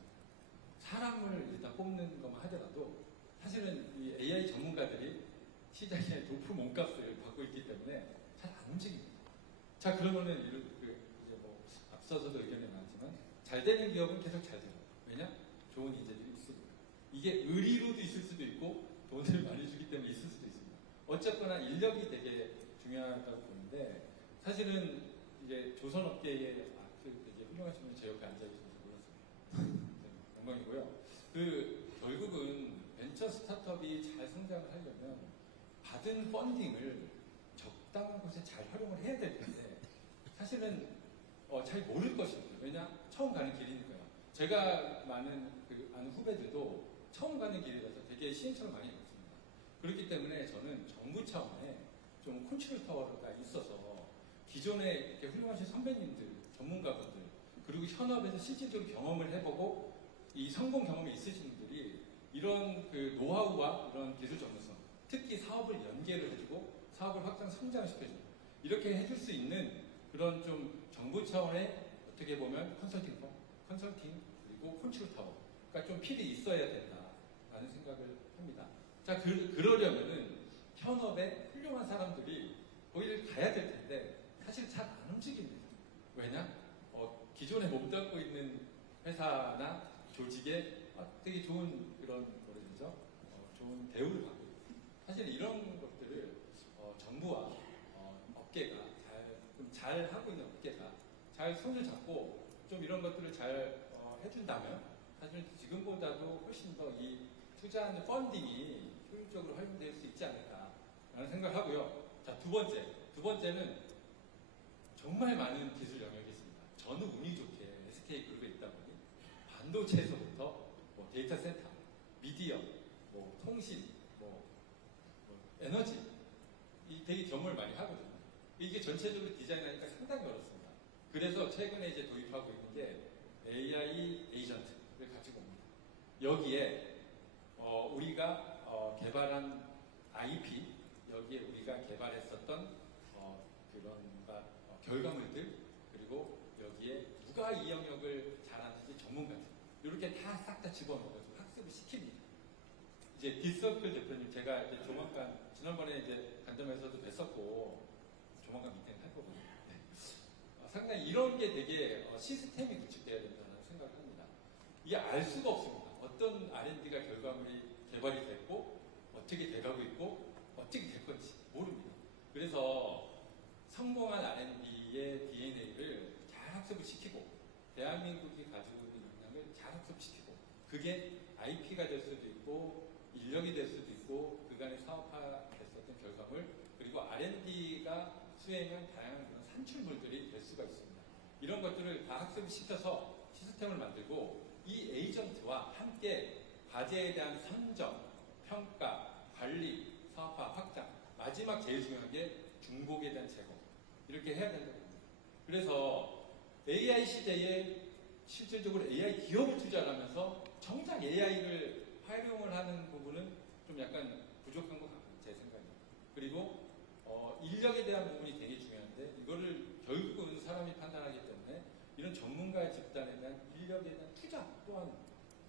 사람을 일단 뽑는 것만 하더라도 사실은 이 AI 전문가들이 시장에 높은 몸값을 받고 있기 때문에 잘 안 움직입니다. 자, 그러면은 이제 뭐 앞서서도 의견이 많았지만 잘 되는 기업은 계속 잘 돼요. 왜냐? 좋은 인재들이 있으니까. 이게 의리로도 있을 수도 있고 돈을 많이 주기 때문에 있을 수도 있습니다. 어쨌거나 인력이 되게 중요하다고 보는데 사실은 이제 조선업계에 되게 훌륭하신 분이 제 옆에 앉아계셔서 몰랐습니다. 영광이고요. 결국은 벤처 스타트업이 잘 성장을 하려면 받은 펀딩을 적당한 곳에 잘 활용을 해야 될 텐데 사실은 잘 모를 것입니다. 왜냐? 처음 가는 길이니까요. 제가 아는 후배들도 처음 가는 길이라서 되게 시행착오를 많이 겪습니다. 그렇기 때문에 저는 정부 차원에 좀 컨트롤 타워가 있어서 기존에 이렇게 훌륭하신 선배님들, 전문가분들 그리고 현업에서 실질적으로 경험을 해보고 이 성공 경험이 있으신 분들이 이런 노하우와 이런 기술 전문성, 특히 사업을 연계를 해주고 사업을 확장 성장시켜주고 이렇게 해줄 수 있는 그런 좀 정부 차원의 어떻게 보면 컨설팅 그리고 컨트롤 타워가 좀 필히 있어야 된다라는 생각을 합니다. 자, 그러려면은 현업에 훌륭한 사람들이 거기를 가야 될 텐데 사실 잘 안 움직입니다. 왜냐? 기존에 몸담고 있는 회사나 조직에 되게 좋은 그런 좋은 대우를 받고 있고 사실 이런 것들을 정부와 업계가 잘 하고 있는 업계가 잘 손을 잡고 좀 이런 것들을 잘 해준다면 사실 지금보다도 훨씬 더 이 투자하는 펀딩이 효율적으로 활용될 수 있지 않을까라는 생각을 하고요. 자, 두 번째는 정말 많은 기술 영역이 있습니다. 저는 운이 좋게 SK 그룹에 있다 보니 반도체에서부터 데이터 센터, 미디어, 통신, 에너지 되게 경험을 많이 하거든요. 이게 전체적으로 디자인하니까 상당히 어렵습니다. 그래서 최근에 이제 도입하고 있는 게 AI 에이전트를 가지고 옵니다. 여기에 우리가 개발한 IP, 여기에 우리가 개발했었던 결과물들 그리고 여기에 누가 이 영역을 잘하는지 전문가들 이렇게 다 싹 다 집어넣어가지고 학습을 시킵니다. 이제 빅서클 대표님 제가 이제 조만간 지난번에 이제 간담회에서도 뵀었고 조만간 미팅 할 거거든요. 네. 상당히 이런 게 되게 시스템이 구축돼야 된다는 생각을 합니다. 이게 알 수가 없습니다. 어떤 R&D가 결과물이 개발이 됐고 어떻게 돼가고 있고 어떻게 될 건지 모릅니다. 그래서 성공한 R&D 학습을 시키고 대한민국이 가지고 있는 역량을 잘 학습시키고 그게 IP가 될 수도 있고 인력이 될 수도 있고 그간의 사업화됐었던 결과물 그리고 R&D가 수행한 다양한 그런 산출물들이 될 수가 있습니다. 이런 것들을 다 학습을 시켜서 시스템을 만들고 이 에이전트와 함께 과제에 대한 선정, 평가, 관리, 사업화, 확장 마지막 제일 중요한 게 중복에 대한 제거 이렇게 해야 된다고 합니다. 그래서 AI 시대에 실질적으로 AI 기업을 투자를 하면서 정작 AI를 활용을 하는 부분은 좀 약간 부족한 것 같아요. 제 생각에. 그리고 인력에 대한 부분이 되게 중요한데 이거를 결국은 사람이 판단하기 때문에 이런 전문가의 집단에 대한 인력에 대한 투자 또한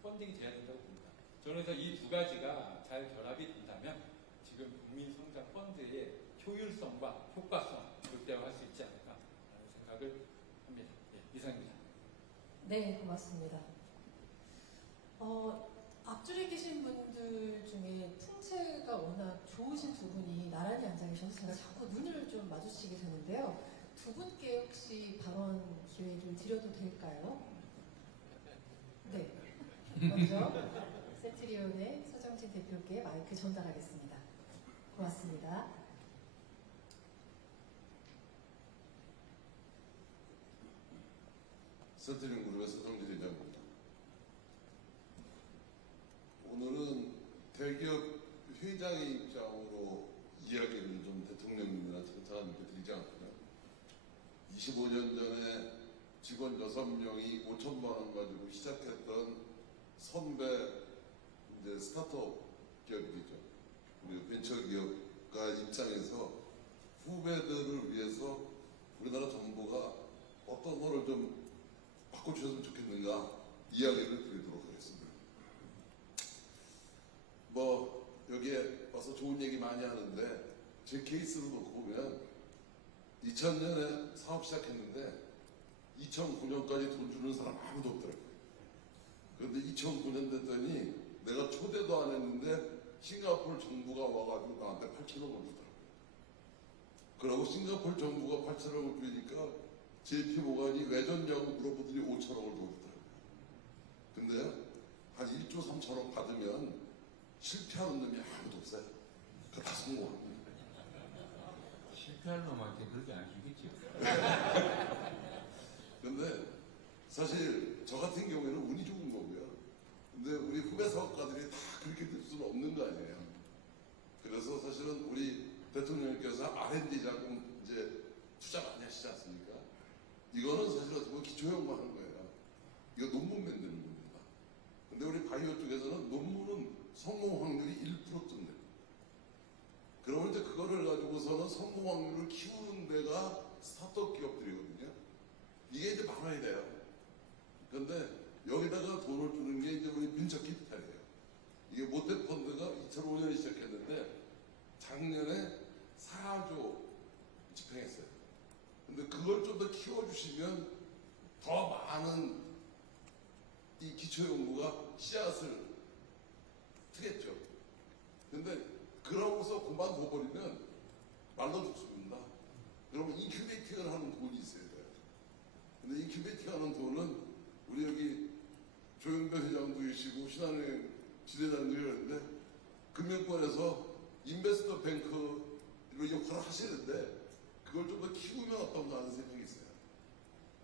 펀딩이 돼야 된다고 봅니다. 저는 그래서 이 두 가지가 잘 결합이 된다면 지금 국민성장 펀드의 효율성과 효과성 극대화할 수 있지 않을까라는 생각을 합니다. 네, 이상입니다. 네, 고맙습니다. 앞줄에 계신 분들 중에 풍채가 워낙 좋으신 두 분이 나란히 앉아 계셔서 제가 자꾸 눈을 좀 마주치게 되는데요. 두 분께 혹시 발언 기회를 드려도 될까요? 네. 먼저 세트리온의 서정진 대표께 마이크 전달하겠습니다. 고맙습니다. 세트리온 그룹의 서정진 회장입니다. 오늘은 대기업 회장의 입장으로 이야기를 좀 대통령님이나 차장님께 드리지 않고요. 25년 전에 직원 6명이 5천만 원 가지고 시작했던 선배 이제 스타트업 기업이죠. 우리 벤처기업가 입장에서 후배들을 위해서 우리나라 정부가 어떤 거를 좀 바꿔주셨으면 좋겠는가 이야기를 드리도록 하겠습니다. 여기에 와서 좋은 얘기 많이 하는데 제 케이스로 놓고 보면 2000년에 사업 시작했는데 2009년까지 돈 주는 사람 아무도 없더라고요. 그런데 2009년 됐더니 내가 초대도 안 했는데 싱가포르 정부가 와가지고 나한테 8천억을 주더라고요. 그러고 싱가포르 정부가 8천억을 주니까 JP모간이 왜 줬냐고 물어보더니 5천억을 더 주더라고요. 근데 한 1조 3천억 받으면 실패하는 놈이 아무도 없어요. 그거 다 성공합니다. 실패할 놈한테 그렇게 안 주겠죠. 근데 사실 저 같은 경우에는 운이 좋은 거고요. 근데 우리 후배 사업가들이 다 그렇게 될 수는 없는 거 아니에요. 그래서 사실은 우리 대통령님께서 R&D 자금 이제 투자 많이 하시지 않습니까? 이거는 사실 어떻게 보면 기초연구만 하는 거예요. 이거 논문 만드는 겁니다. 근데 우리 바이오 쪽에서는 논문은 성공 확률이 1%쯤 돼요. 그러면 이제 그거를 가지고서는 성공 확률을 키우는 데가 스타트업 기업들이거든요. 이게 이제 많아야 돼요. 그런데 여기다가 돈을 주는 게 이제 우리 벤처 캐피탈이에요. 이게 모태펀드가 2005년에 시작했는데 작년에 4조 집행했어요. 근데 그걸 좀 더 키워주시면 더 많은 이 기초연구가 씨앗을 트겠죠. 근데 그러고서 그만둬버리면 말로 죽습니다. 그러면 인큐베이팅을 하는 돈이 있어야 돼요. 근데 인큐베이팅 하는 돈은 우리 여기 조영변 회장도 계시고 신한은행 지대장도 그러는데 금융권에서 인베스터 뱅크로 역할을 하시는데 그걸 좀 더 키우면 어떤가 하는 생각이 있어요.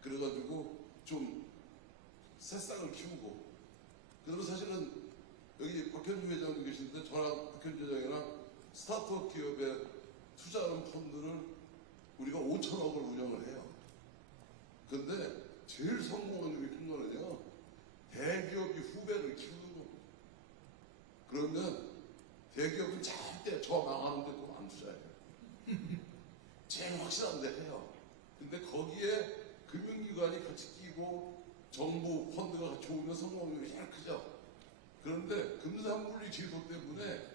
그래가지고 좀 새싹을 키우고 그리고 사실은 여기 박현주 회장도 계시는데 저랑 박현주 회장이랑 스타트업 기업에 투자하는 펀드를 우리가 5천억을 운영을 해요. 근데 제일 성공한 큰 거는요, 대기업이 후배를 키우는 겁니다. 그러면 대기업은 절대 저 망하는데 돈 안 투자해요. 제일 확실한데 해요. 근데 거기에 금융기관이 같이 끼고 정부 펀드가 같이 오면 성공률이 제일 크죠. 그런데 금산분리 제도 때문에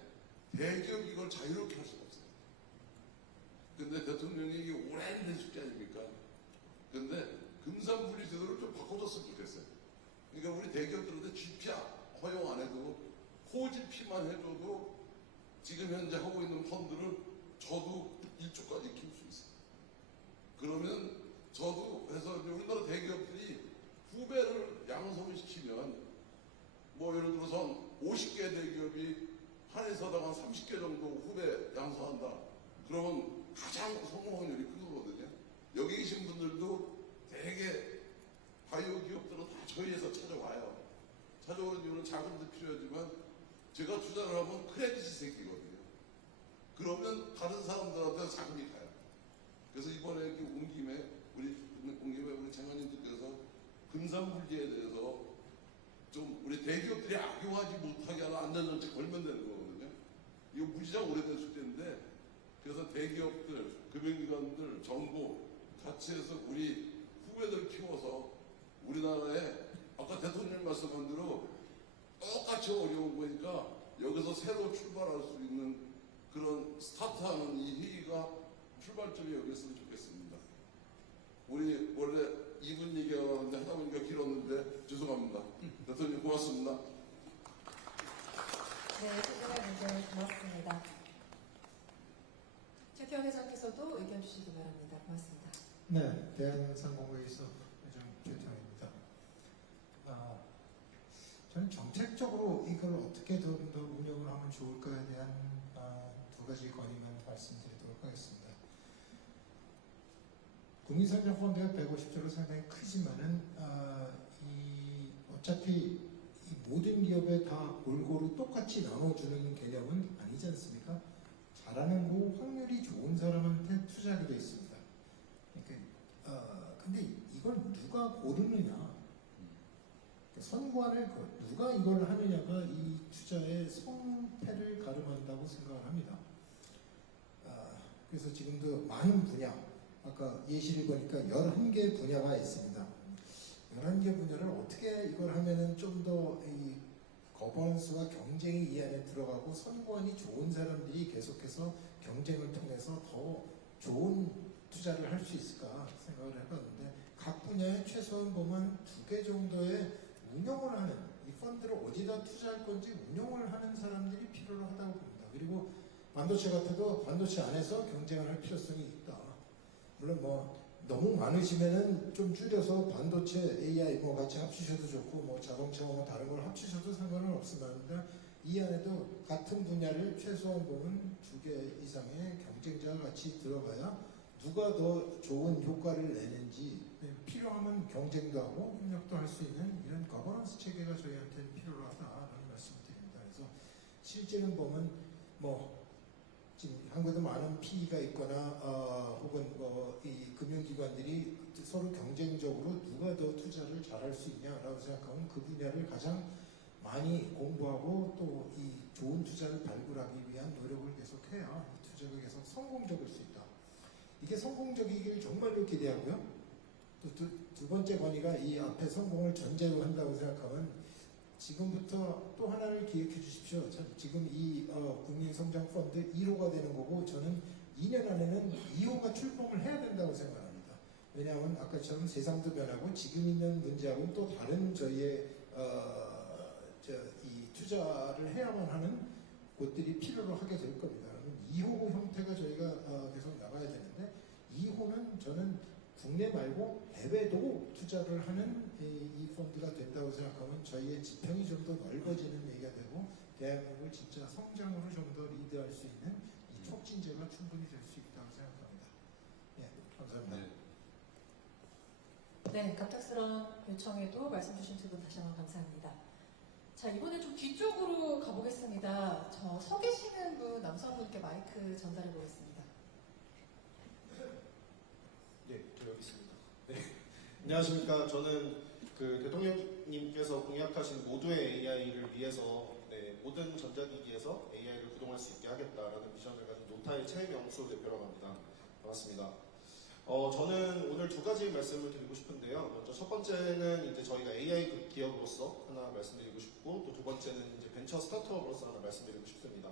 대기업이 이걸 자유롭게 할 수가 없어요. 근데 대통령이 이게 오랜 숙제 아닙니까? 근데 금산분리 제도를 좀 바꿔줬으면 좋겠어요. 그러니까 우리 대기업들한테 GP 허용 안 해도 호지피만 해줘도 지금 현재 하고 있는 펀드를 저도 1조까지 키울 수 있어요. 그러면 저도 해서 우리나라 대기업 성공 확률이 큰 거거든요. 여기 계신 분들도 되게 바이오 기업들은 다 저희 회사 찾아와요. 찾아오는 이유는 자금도 필요하지만 제가 투자를 하면 크레딧이 생기거든요. 그러면 다른 사람들한테 자금이 가요. 그래서 이번에 이렇게 온 김에 우리 장관님들께서 금산불지에 대해서 좀 우리 대기업들이 악용하지 못하게 하는 안전정책 걸면 되는 거거든요. 이거 무지장 오래된 숙제인데 그래서 대기업들, 금융기관들, 정부 같이 해서 우리 후배들 키워서 우리나라에 아까 대통령 말씀한 대로 똑같이 어려운 거니까 여기서 새로 출발할 수 있는 그런 스타트하는 이 회의가 출발점이 여기였으면 좋겠습니다. 우리 원래 2분 얘기하는데 하다 보니까 길었는데 죄송합니다. 대통령 고맙습니다. 네, 소중한 의견 고맙습니다. 최태원 회장께서도 의견 주시기 바랍니다. 고맙습니다. 네, 대한상공회의소 회장 최태원입니다. 저는 정책적으로 이걸 어떻게 더 운영을 하면 좋을까에 대한 두 가지 건의만 말씀드리도록 하겠습니다. 국민성장펀드가 150조로 상당히 크지만은 어차피 이 모든 기업에 다 골고루 똑같이 나눠주는 개념은 아니지 않습니까? 잘하는 거 확률이 좋은 사람한테 투자하게 돼 있습니다. 근데 이걸 누가 고르느냐? 선관을 누가 이걸 하느냐가 이 투자의 성패를 가름한다고 생각을 합니다. 그래서 지금도 많은 분야, 아까 예시를 보니까 11개 분야가 있습니다. 11개 분야를 어떻게 이걸 하면은 좀 더 이 거버넌스와 경쟁이 이 안에 들어가고 선관이 좋은 사람들이 계속해서 경쟁을 통해서 더 좋은 투자를 할 수 있을까 생각을 해봤는데 각 분야에 최소한 보면 2개 정도의 운영을 하는 이 펀드를 어디다 투자할 건지 운영을 하는 사람들이 필요하다고 봅니다. 그리고 반도체 같아도 반도체 안에서 경쟁을 할 필요성이 있다. 물론 뭐 너무 많으시면은 좀 줄여서 반도체, AI 뭐 같이 합치셔도 좋고 뭐 자동차 뭐 다른 걸 합치셔도 상관은 없습니다. 이 안에도 같은 분야를 최소한 보면 2개 이상의 경쟁자가 같이 들어가야 누가 더 좋은 효과를 내는지 필요하면 경쟁도 하고 협력도 할 수 있는 이런 거버넌스 체계가 저희한테는 필요하다라는 말씀을 드립니다. 그래서 실제는 보면 뭐 지금 한국에도 많은 PE가 있거나 혹은 뭐 이 금융기관들이 서로 경쟁적으로 누가 더 투자를 잘할 수 있냐라고 생각하면 그 분야를 가장 많이 공부하고 또 이 좋은 투자를 발굴하기 위한 노력을 계속해야 이 투자가 계속 성공적일 수 있다. 이게 성공적이길 정말로 기대하고요. 또 두 번째 건의가 이 앞에 성공을 전제로 한다고 생각하면 지금부터 또 하나를 기획해 주십시오. 지금 이 국민성장펀드 1호가 되는 거고 저는 2년 안에는 2호가 출범을 해야 된다고 생각합니다. 왜냐하면 아까처럼 세상도 변하고 지금 있는 문제하고는 또 다른 저희의 이 투자를 해야만 하는 곳들이 필요로 하게 될 겁니다. 그러면 2호 형태가 저희가 계속 나가야 되는데 2호는 저는 국내 말고 해외도 투자를 하는 이 펀드가 된다고 생각하면 저희의 지평이 좀 더 넓어지는 얘기가 되고 대한민국을 진짜 성장으로 좀 더 리드할 수 있는 이 촉진제가 충분히 될 수 있다고 생각합니다. 예, 감사합니다. 네, 갑작스러운 요청에도 말씀 주신 두 분 다시 한번 감사합니다. 자, 이번에 좀 뒤쪽으로 가보겠습니다. 저 서 계시는 분, 남성분께 마이크 전달해 보겠습니다. 네, 저 여기 있습니다. 네. 안녕하십니까. 저는 그 대통령님께서 공약하신 모두의 AI를 위해서 모든 전자기기에서 AI를 구동할 수 있게 하겠다라는 비전을 가진 노타의 최명수 대표라고 합니다. 반갑습니다. 저는 오늘 두 가지 말씀을 드리고 싶은데요. 먼저 첫 번째는 이제 저희가 AI 기업으로서 하나 말씀드리고 싶고 또 두 번째는 이제 벤처 스타트업으로서 하나 말씀드리고 싶습니다.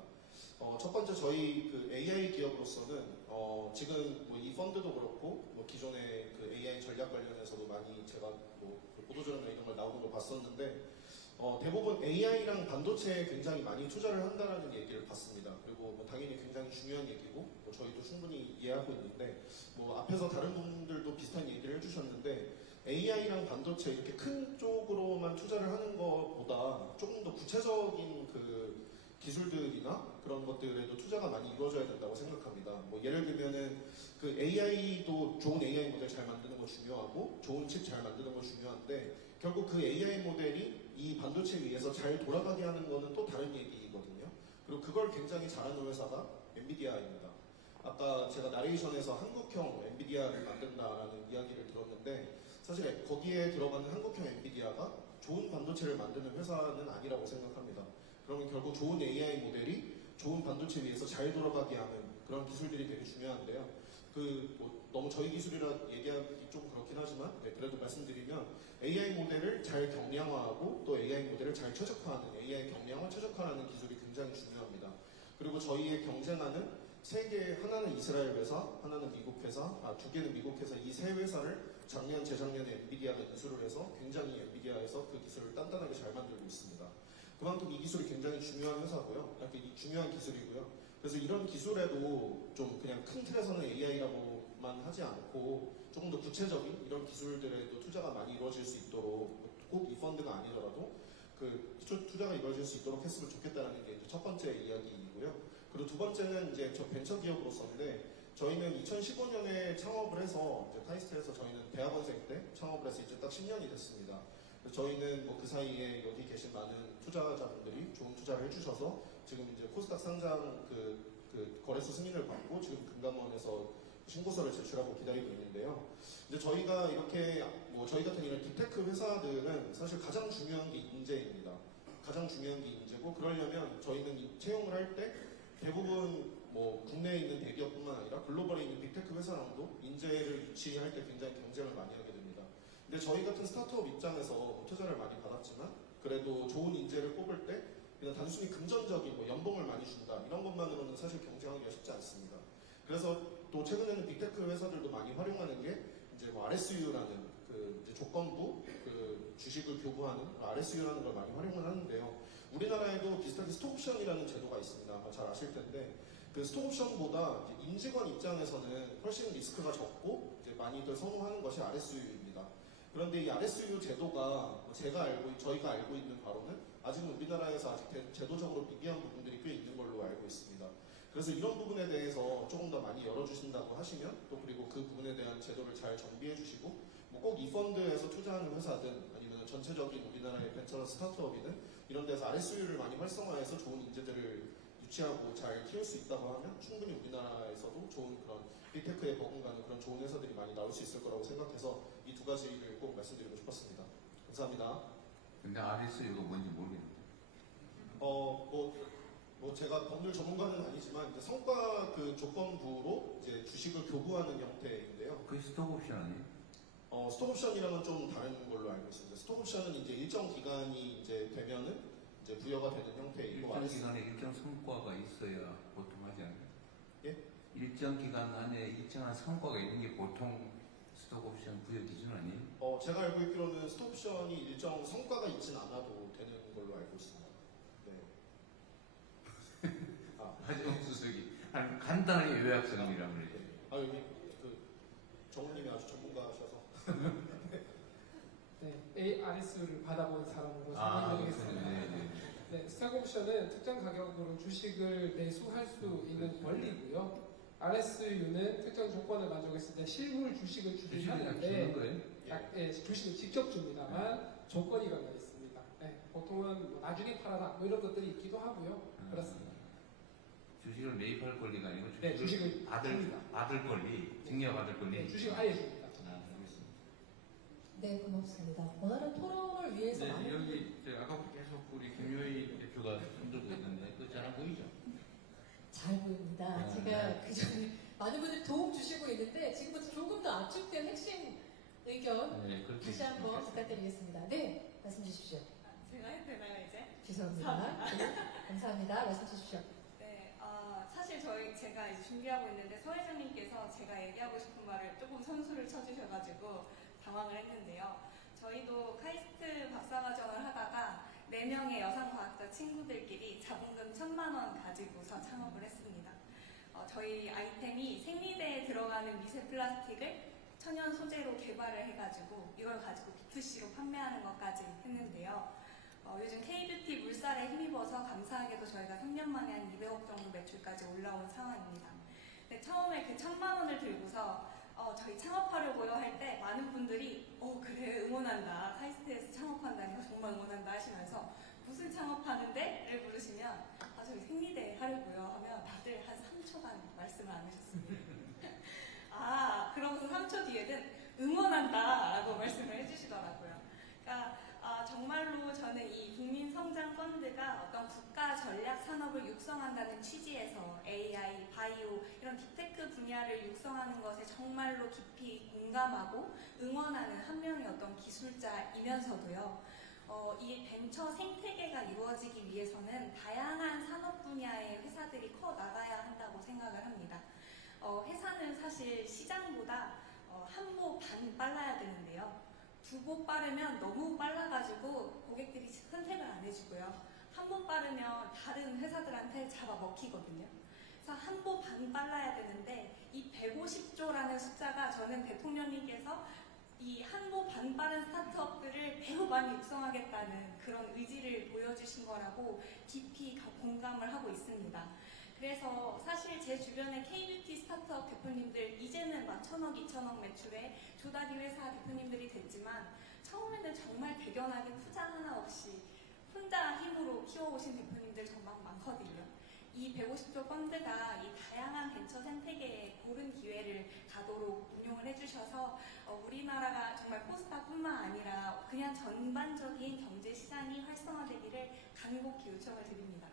첫 번째 저희 그 AI 기업으로서는 지금 뭐 이 펀드도 그렇고 뭐 기존의 그 AI 전략 관련해서도 많이 제가 뭐 보도자료나 이런 걸 나오는 거 봤었는데 대부분 AI랑 반도체에 굉장히 많이 투자를 한다라는 얘기를 봤습니다. 그리고 뭐 당연히 굉장히 중요한 얘기고 뭐 저희도 충분히 이해하고 있는데 뭐 앞에서 다른 분들도 비슷한 얘기를 해주셨는데 AI랑 반도체 이렇게 큰 쪽으로만 투자를 하는 것보다 조금 더 구체적인 그 기술들이나 그런 것들에도 투자가 많이 이루어져야 된다고 생각합니다. 뭐 예를 들면은 그 AI도 좋은 AI 모델 잘 만드는 거 중요하고 좋은 칩 잘 만드는 거 중요한데 결국 그 AI 모델이 이 반도체 위에서 잘 돌아가게 하는 거는 또 다른 얘기거든요. 그리고 그걸 굉장히 잘하는 회사가 엔비디아입니다. 아까 제가 나레이션에서 한국형 엔비디아를 만든다라는 이야기를 들었는데 사실 거기에 들어가는 한국형 엔비디아가 좋은 반도체를 만드는 회사는 아니라고 생각합니다. 그러면 결국 좋은 AI 모델이 좋은 반도체 위에서 잘 돌아가게 하는 그런 기술들이 되게 중요한데요. 뭐 너무 저희 기술이라 얘기하기 좀 그렇긴 하지만 그래도 말씀드리면 AI 모델을 잘 경량화하고 또 AI 모델을 잘 최적화하는 AI 경량화 최적화라는 기술이 굉장히 중요합니다. 그리고 저희의 경쟁하는 세 개, 하나는 이스라엘 회사, 하나는 미국 회사, 두 개는 미국 회사, 이 세 회사를 작년, 재작년에 엔비디아가 인수를 해서 굉장히 엔비디아에서 그 기술을 단단하게 잘 만들고 있습니다. 그만큼 이 기술이 굉장히 중요한 회사고요. 이렇게 중요한 기술이고요. 그래서 이런 기술에도 좀 그냥 큰 틀에서는 AI라고만 하지 않고 조금 더 구체적인 이런 기술들에도 투자가 많이 이루어질 수 있도록 꼭 이 펀드가 아니더라도 그 투자가 이루어질 수 있도록 했으면 좋겠다는 게 이제 첫 번째 이야기이고요. 그리고 두 번째는 이제 저 벤처 기업으로서인데 저희는 2015년에 창업을 해서 이제 카이스트에서 저희는 대학원생 때 창업을 해서 이제 딱 10년이 됐습니다. 저희는 뭐 그 사이에 여기 계신 많은 투자자분들이 좋은 투자를 해주셔서 지금 이제 코스닥 상장 그 거래소 승인을 받고 지금 금감원에서 신고서를 제출하고 기다리고 있는데요. 이제 저희가 이렇게 뭐 저희 같은 이런 딥테크 회사들은 사실 가장 중요한 게 인재입니다. 가장 중요한 게 인재고 그러려면 저희는 채용을 할 때 대부분 뭐 국내에 있는 대기업뿐만 아니라 글로벌에 있는 빅테크 회사랑도 인재를 유치할 때 굉장히 경쟁을 많이 하게 됩니다. 근데 저희 같은 스타트업 입장에서 투자를 많이 받았지만 그래도 좋은 인재를 뽑을 때 그냥 단순히 금전적인 뭐 연봉을 많이 준다 이런 것만으로는 사실 경쟁하기가 쉽지 않습니다. 그래서 또 최근에는 빅테크 회사들도 많이 활용하는 게 이제 뭐 RSU라는 그 이제 조건부 그 주식을 교부하는 RSU라는 걸 많이 활용을 하는데요. 우리나라에도 비슷하게 스톡옵션이라는 제도가 있습니다. 아마 잘 아실 텐데 그 스톡옵션보다 이제 임직원 입장에서는 훨씬 리스크가 적고 이제 많이들 선호하는 것이 RSU입니다. 그런데 이 RSU 제도가 저희가 알고 있는 바로는 아직은 우리나라에서 아직 제도적으로 미비한 부분들이 꽤 있는 걸로 알고 있습니다. 그래서 이런 부분에 대해서 조금 더 많이 열어주신다고 하시면 또 그리고 그 부분에 대한 제도를 잘 정비해 주시고 뭐 꼭 이 펀드에서 투자하는 회사든 아니면 전체적인 우리나라의 벤처 스타트업이든 이런 데서 RSU를 많이 활성화해서 좋은 인재들을 유치하고 잘 키울 수 있다고 하면 충분히 우리나라에서도 좋은 그런 빅테크에 버금가는 그런 좋은 회사들이 많이 나올 수 있을 거라고 생각해서 이 두 가지를 꼭 말씀드리고 싶었습니다. 감사합니다. 근데 RSU가 뭔지 모르겠는데. 뭐 제가 법률 전문가는 아니지만 이제 성과 그 조건부로 이제 주식을 교부하는 형태인데요. 그게 스톡옵션 아니에요? 스톡옵션이랑은 좀 다른 걸로 알고 있습니다. 스톡옵션은 이제 일정 기간이 이제 되면은 이제 부여가 되는 형태이고 일정 기간에 일정 성과가 있어야 보통 하지 않나요? 예? 일정 기간 안에 일정한 성과가 있는 게 보통 스톡옵션 부여 기준 아니에요? 제가 알고 있기로는 스톡옵션이 일정 성과가 있진 않아도 되는 걸로 알고 있습니다. 네. 하정우 수석이 간단하게 요약성이라고 그러죠. 여기 그 정우님이 아주 전문가셔서. 네, RSU를 받아본 사람으로 설명드리겠습니다. 네, 스톡옵션은 특정 가격으로 주식을 매수할 수 있는 권리고요. RSU는 특정 조건을 만족했을 때 실물 주식을 주긴 하는데 주식을 직접 줍니다만 조건이 걸려 있습니다. 네, 보통은 뭐 나중에 팔아라 뭐 이런 것들이 있기도 하고요. 그렇습니다. 주식을 매입할 권리가 아니고 네, 주식을 받을 권리, 증여받을 권리. 네, 주식을 아예 줍니다. 네, 고맙습니다. 원활한 토론을 위해서 네, 여기 아까부터 계속 우리 김효희 대표가 흔들고 있는데 그거 잘 안 보이죠? 잘 보입니다. 제가 그 전에 많은 분들이 도움 주시고 있는데 지금부터 조금 더 압축된 핵심 의견 다시 한번 부탁드리겠습니다. 네, 말씀 주십시오. 제가 해도 되나요 이제? 죄송합니다. 네, 감사합니다. 말씀 주십시오. 네, 사실 제가 이제 준비하고 있는데 서 회장님께서 제가 얘기하고 싶은 말을 조금 선수를 쳐주셔가지고 당황을 했는데요. 저희도 카이스트 박사과정을 하다가 4명의 여성과학자 친구들끼리 자본금 1,000만 원 가지고서 창업을 했습니다. 저희 아이템이 생리대에 들어가는 미세 플라스틱을 천연 소재로 개발을 해가지고 이걸 가지고 B2C로 판매하는 것까지 했는데요. 요즘 K뷰티 물살에 힘입어서 감사하게도 저희가 3년 만에 한 200억 정도 매출까지 올라온 상황입니다. 근데 처음에 그 1,000만 원을 들고서 저희 창업하려고요 할 때 많은 분들이 그래 응원한다, 카이스트에서 창업한다니까 정말 응원한다 하시면서 무슨 창업하는데? 를 물으시면 저희 생리대 하려고요 하면 다들 한 3초간 말씀을 안 하셨습니다. 그러고서 3초 뒤에는 응원한다 라고 말씀을 해주시더라고요. 그러니까 정말로 저는 이 국민성장펀드가 어떤 국가 전략 산업을 육성한다는 취지에서 AI, 바이오 이런 빅테크 분야를 육성하는 것에 정말로 깊이 공감하고 응원하는 한 명의 어떤 기술자이면서도요. 이 벤처 생태계가 이루어지기 위해서는 다양한 산업 분야의 회사들이 커 나가야 한다고 생각을 합니다. 회사는 사실 시장보다 한보 반 빨라야 되는데요. 두 보 빠르면 너무 빨라가지고 고객들이 선택을 안 해주고요. 한 보 빠르면 다른 회사들한테 잡아먹히거든요. 그래서 한 보 반 빨라야 되는데 이 150조라는 숫자가 저는 대통령님께서 이 한 보 반 빠른 스타트업들을 매우 많이 육성하겠다는 그런 의지를 보여주신 거라고 깊이 공감을 하고 있습니다. 그래서 사실 제 주변의 K뷰티 스타트업 대표님들 이제는 막 1,000억, 2,000억 매출에 조다리 회사 대표님들이 됐지만 처음에는 정말 대견하게 투자 하나 없이 혼자 힘으로 키워오신 대표님들 정말 많거든요. 이 150조 펀드가 이 다양한 벤처 생태계에 고른 기회를 가도록 운용을 해주셔서 우리나라가 정말 코스닥뿐만 아니라 그냥 전반적인 경제 시장이 활성화되기를 간곡히 요청을 드립니다.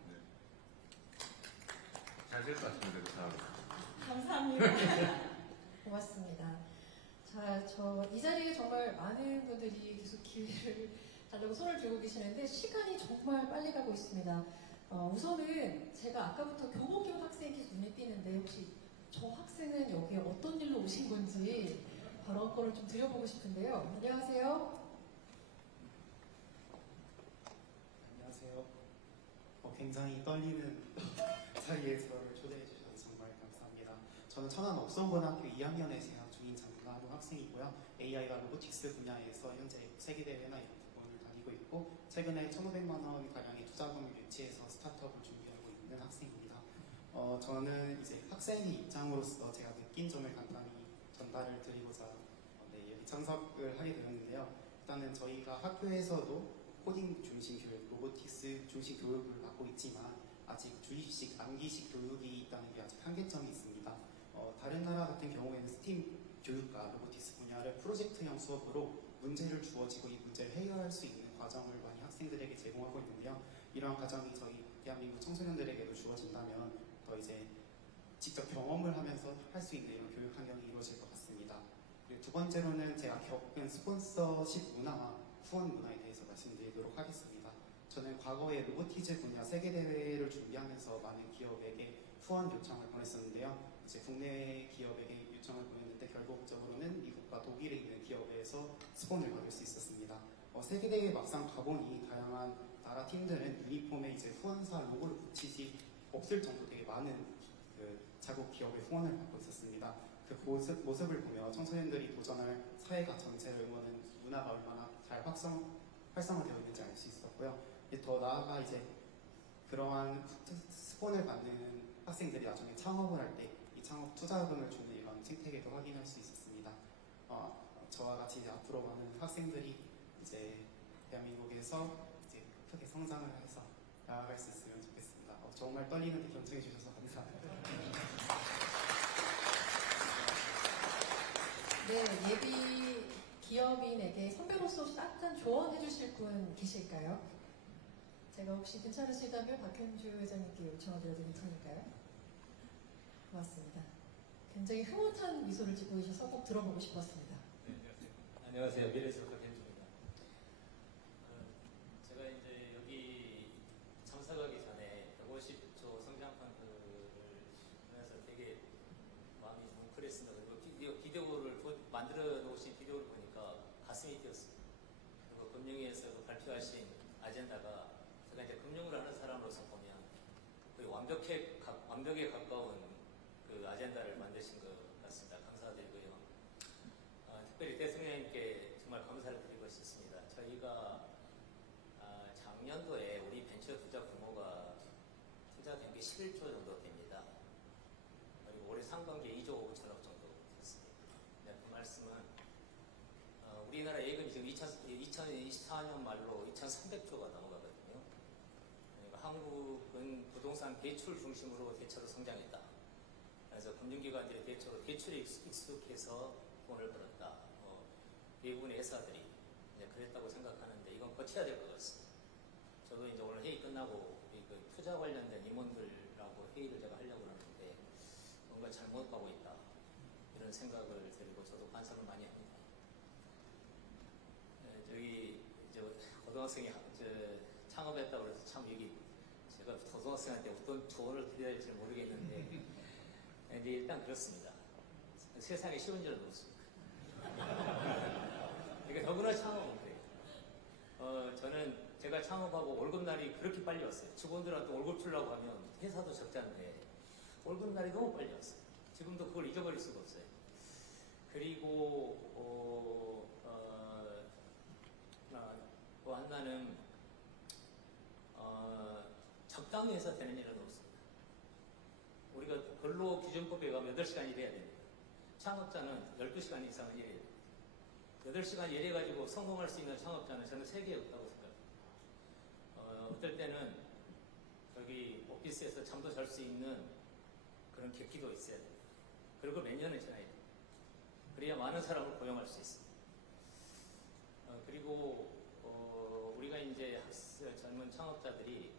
잘 될 것 같습니다. 감사합니다. 고맙습니다. 자, 이 자리에 정말 많은 분들이 계속 기회를 달라고 손을 들고 계시는데 시간이 정말 빨리 가고 있습니다. 우선은 제가 아까부터 교복입 학생이 계속 눈에 띄는데 혹시 저 학생은 여기에 어떤 일로 오신 건지 발언권을 좀 드려보고 싶은데요. 안녕하세요. 안녕하세요. 굉장히 떨리는 자리에 저를 초대해 주셔서 정말 감사합니다. 저는 천안업성고등학교 2학년에 재학 중인 장가루 학생이고요. AI가 로보틱스 분야에서 현재 세계대회나 이런 부분을 다니고 있고 최근에 1,500만 원 가량의 투자금을 유치해서 스타트업을 준비하고 있는 학생입니다. 저는 이제 학생의 입장으로서 제가 느낀 점을 간단히 전달을 드리고자 여기 참석을 하게 되었는데요. 일단은 저희가 학교에서도 코딩 중심 교육, 로보틱스 중심 교육을 받고 있지만 아직 주입식, 암기식 교육이 있다는 게 아직 한계점이 있습니다. 다른 나라 같은 경우에는 스팀 교육과 로보틱스 분야를 프로젝트형 수업으로 문제를 주어지고 이 문제를 해결할 수 있는 과정을 많이 학생들에게 제공하고 있는데요. 이러한 과정이 저희 대한민국 청소년들에게도 주어진다면 더 이제 직접 경험을 하면서 할 수 있는 이런 교육 환경이 이루어질 것 같습니다. 그리고 두 번째로는 제가 겪은 스폰서십 문화와 후원 문화에 대해서 말씀드리도록 하겠습니다. 저는 과거에 로보티즈 분야 세계대회를 준비하면서 많은 기업에게 후원 요청을 보냈었는데요. 이제 국내 기업에게 요청을 보냈는데 결국적으로는 미국과 독일에 있는 기업에서 스폰을 받을 수 있었습니다. 세계대회에 막상 가보니 다양한 나라 팀들은 유니폼에 이제 후원사 로고를 붙이지 없을 정도 되게 많은 자국 기업의 후원을 받고 있었습니다. 그 모습을 보며 청소년들이 도전할 사회가 전체를 응원하는 문화가 얼마나 잘 활성화되어 있는지 알 수 있었고요. 더 나아가 이제 그러한 스폰을 받는 학생들이 나중에 창업을 할 때 이 창업 투자금을 주는 이런 생태계도 확인할 수 있었습니다. 저와 같이 이제 앞으로 많은 학생들이 이제 대한민국에서 이제 크게 성장을 해서 나아갈 수 있으면 좋겠습니다. 정말 떨리는데 경청해 주셔서 감사합니다. 네, 예비 기업인에게 선배로서 혹시 따뜻한 조언해 주실 분 계실까요? 제가 혹시 괜찮으시다면 박현주 회장님께 요청을 드려도 괜찮을까요? 고맙습니다. 굉장히 흐뭇한 미소를 짓고 계셔서 꼭 들어보고 싶었습니다. 네, 안녕하세요. 미래에서 박현주입니다. 제가 이제 여기 참석하기 전에 150조 성장펀드를 보면서 되게 마음이 뭉클했습니다. 그리고 비디오를 만들어 놓으신 비디오를 보니까 가슴이 뛰었습니다. 그리고 금융위에서 발표하신 아젠다가 제가 이제 금융을 하는 사람으로서 보면 거의 완벽에 가까운 그 아젠다를 만드신 것 같습니다. 감사드리고요. 특별히 대통령님께 정말 감사를 드리고 싶습니다. 저희가 작년 11조 정도 됩니다. 그리고 올해 상반기에 2조 5천억 정도 됐습니다. 네, 그 말씀은 우리나라 예금이 지금 2024년 말로 2,300조가 넘어가거든요. 그러니까 한국은 부동산 대출 중심으로 대체로 성장했다. 그래서 금융기관들이 대출에 익숙해서 돈을 벌었다. 대부분의 회사들이 이제 그랬다고 생각하는데 이건 고쳐야 될 것 같습니다. 저도 이제 오늘 회의 끝나고 그 투자 관련된 임원들하고 회의를 제가 하려고 하는데 뭔가 잘못 가고 있다. 이런 생각을 들고 저도 반성을 많이 합니다. 저기 고등학생이 창업했다고 해서 참 여기 제가 고등학생한테 어떤 조언을 드려야 할지 모르겠는데 이제 일단 그렇습니다. 세상에 쉬운 일은 없습니다. 그러니까 더구나 창업은 그래요. 저는 제가 창업하고 월급날이 그렇게 빨리 왔어요. 직원들한테 월급 주려고 하면 회사도 적자인데 월급날이 너무 빨리 왔어요. 지금도 그걸 잊어버릴 수가 없어요. 그리고 또 하나는 적당히 해서 되는 일은 없습니다. 우리가 근로기준법에 가면 8시간 일해야 됩니다. 창업자는 12시간 이상은 일해야 됩니다. 8시간 일해가지고 성공할 수 있는 창업자는 저는 세계에 없다고 생각합니다. 어떨 때는 저기 오피스에서 잠도 잘 수 있는 그런 객기도 있어야 됩니다. 그리고 몇 년을 지나야 됩니다. 그래야 많은 사람을 고용할 수 있습니다. 그리고 우리가 이제 젊은 창업자들이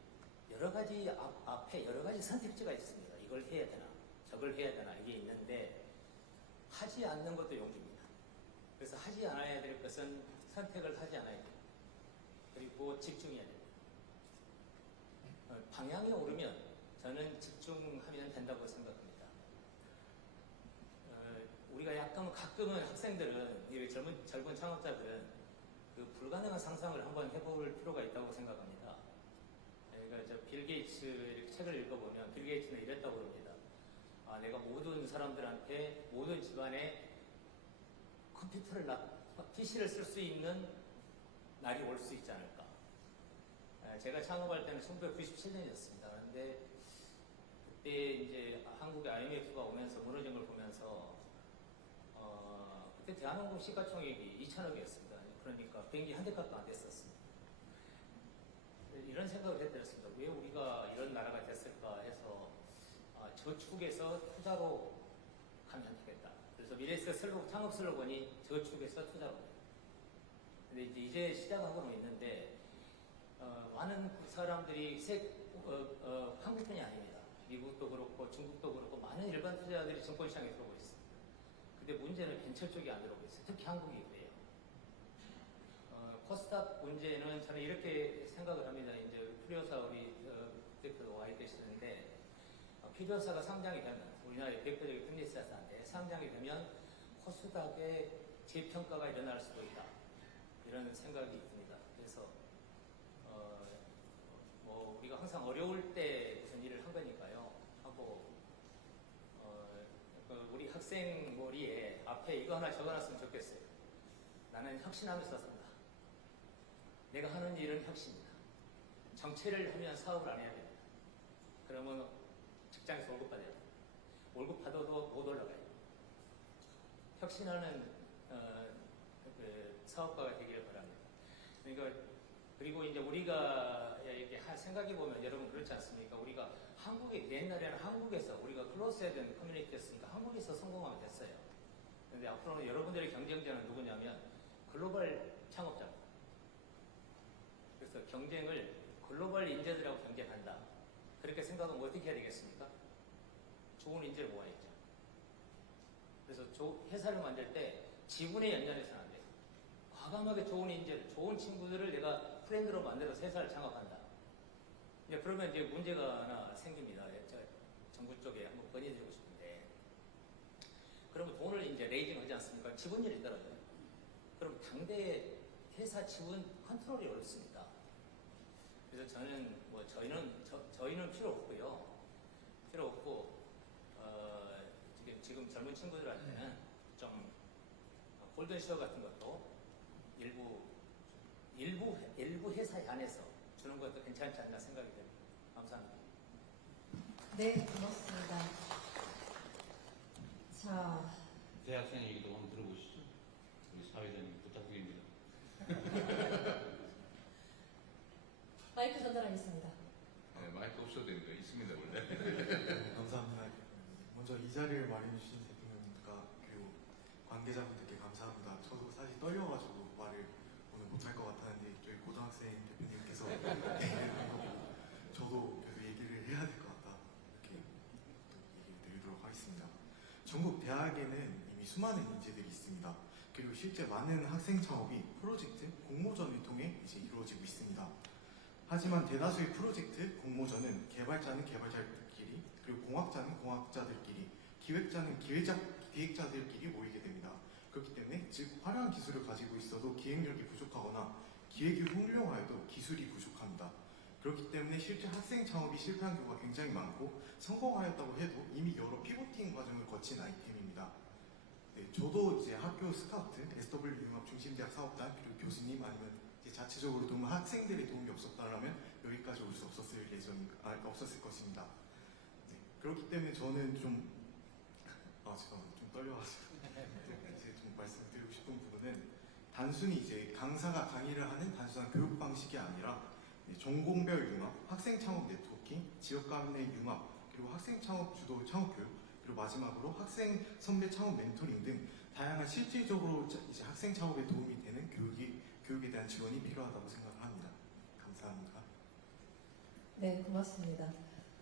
여러 가지 앞에 여러 가지 선택지가 있습니다. 이걸 해야 되나, 저걸 해야 되나 이게 있는데 하지 않는 것도 용기입니다. 그래서 하지 않아야 될 것은 선택을 하지 않아야 됩니다. 그리고 집중해야 됩니다. 방향이 오르면 저는 집중하면 된다고 생각합니다. 우리가 가끔은 학생들은 젊은 창업자들은 그 불가능한 상상을 한번 해볼 필요가 있다고 생각합니다. 그러니까 빌 게이츠 책을 읽어보면 빌 게이츠는 이랬다고 그럽니다. 내가 모든 사람들한테 모든 집안에 PC를 쓸 수 있는 날이 올 수 있지 않을까. 제가 창업할 때는 1997년이었습니다. 그런데 그때 이제 한국의 IMF가 오면서 무너진 걸 보면서 그때 대한항공 시가총액이 2천억이었습니다. 그러니까 비행기 한 대값도 안 됐었습니다. 이런 생각을 해드렸습니다. 왜 우리가 이런 나라가 됐을까 해서 저축에서 투자로 가면 되겠다. 그래서 미래에셋 창업 슬로건이 저축에서 투자로. 근데 이제 시작하고는 있는데 많은 사람들이 한국뿐이 아닙니다. 미국도 그렇고 중국도 그렇고 많은 일반 투자자들이 증권시장에 들어오고 있습니다. 근데 문제는 벤처 쪽이 안 들어오고 있어요. 특히 한국이 그래요. 코스닥 문제는 저는 이렇게 생각을 합니다. 이제 필요사 우리 대표도 와 계시는데 필요사가 상장이 되면 우리나라의 대표적인 금리사산인데 상장이 되면 코스닥의 재평가가 일어날 수도 있다. 이런 생각이 듭니다. 그래서 우리가 항상 어려울 때 무슨 일을 한 거니까요. 하고 우리 학생 머리에 앞에 이거 하나 적어놨으면 좋겠어요. 나는 혁신하면서 산다. 내가 하는 일은 혁신이다. 정체를 하면 사업을 안 해야 됩니다. 그러면 직장에서 월급 받아야 됩니다. 월급 받아도 못 올라가요. 혁신하는 사업가가 되기를 바랍니다. 그러니까 그리고 이제 우리가 이렇게 생각해 보면 여러분 그렇지 않습니까? 우리가 옛날에는 한국에서 우리가 클로스헤드 커뮤니티였으니까 한국에서 성공하면 됐어요. 그런데 앞으로는 여러분들의 경쟁자는 누구냐면 글로벌 창업자입니다. 그래서 경쟁을 글로벌 인재들하고 경쟁한다. 그렇게 생각하면 어떻게 해야 되겠습니까? 좋은 인재를 모아야죠. 그래서 회사를 만들 때 지분에 연연해서는 안 돼요. 과감하게 좋은 인재를, 좋은 친구들을 내가 프렌드로 만들어서 회사를 창업한다. 그러면 이제 문제가 하나 생깁니다. 정부 쪽에 한번 건의드리고 싶은데, 그러면 돈을 이제 레이징 하지 않습니까? 지분율이 떨어져요. 그럼 당대 회사 지분 컨트롤이 어렵습니다. 그래서 저는 저희는 필요 없고요. 필요 없고 지금 젊은 친구들한테는 좀 골든쇼 같은 것도 일부 회사 안에서 주는 것도 괜찮지 않나 생각이 됩니다. 감사합니다. 네, 고맙습니다. 자, 대학생 얘기도 한번 들어보시죠. 우리 사회자님 부탁드립니다. 마이크 전달하겠습니다. 네, 마이크 없어도 됩니다. 있습니다 원래. 감사합니다. 먼저 이 자리를 마련해 주신 대통령님과 그리고 관계자분들께 감사합니다. 저도 사실 떨려가지고 말을 오늘 못할 것 같았는데 저희 고등학생 대표님께서 얘기를 하고 저도 계속 얘기를 해야 될 것 같다 이렇게 또 얘기를 드리도록 하겠습니다. 전국 대학에는 이미 수많은 인재들이 있습니다. 그리고 실제 많은 학생 창업이 프로젝트, 공모전을 통해 이제 이루어지고 있습니다. 하지만 대다수의 프로젝트, 공모전은 개발자는 개발자들끼리, 그리고 공학자는 공학자들끼리, 기획자는 기획자들끼리 모이게 됩니다. 그렇기 때문에 즉 화려한 기술을 가지고 있어도 기획력이 부족하거나 기획이 훌륭하여도 기술이 부족합니다. 그렇기 때문에 실제 학생 창업이 실패한 경우가 굉장히 많고 성공하였다고 해도 이미 여러 피보팅 과정을 거친 아이템입니다. 네, 저도 이제 학교 스카우트, SW 융합 중심대학 사업단, 그리고 교수님 아니면 자체적으로 도움 학생들의 도움이 없었다면 여기까지 올 수 없었을 없었을 것입니다. 네, 그렇기 때문에 저는 좀 죄송합니다. 좀 떨려가지고 이제 좀 말씀드리고 싶은 부분은 단순히 이제 강사가 강의를 하는 단순한 교육 방식이 아니라 전공별 융합, 학생 창업 네트워킹, 지역 간의 융합, 그리고 학생 창업 주도 창업 교육, 그리고 마지막으로 학생 선배 창업 멘토링 등 다양한 실질적으로 이제 학생 창업에 도움이 되는 교육에 대한 지원이 필요하다고 생각을 합니다. 감사합니다. 네, 고맙습니다.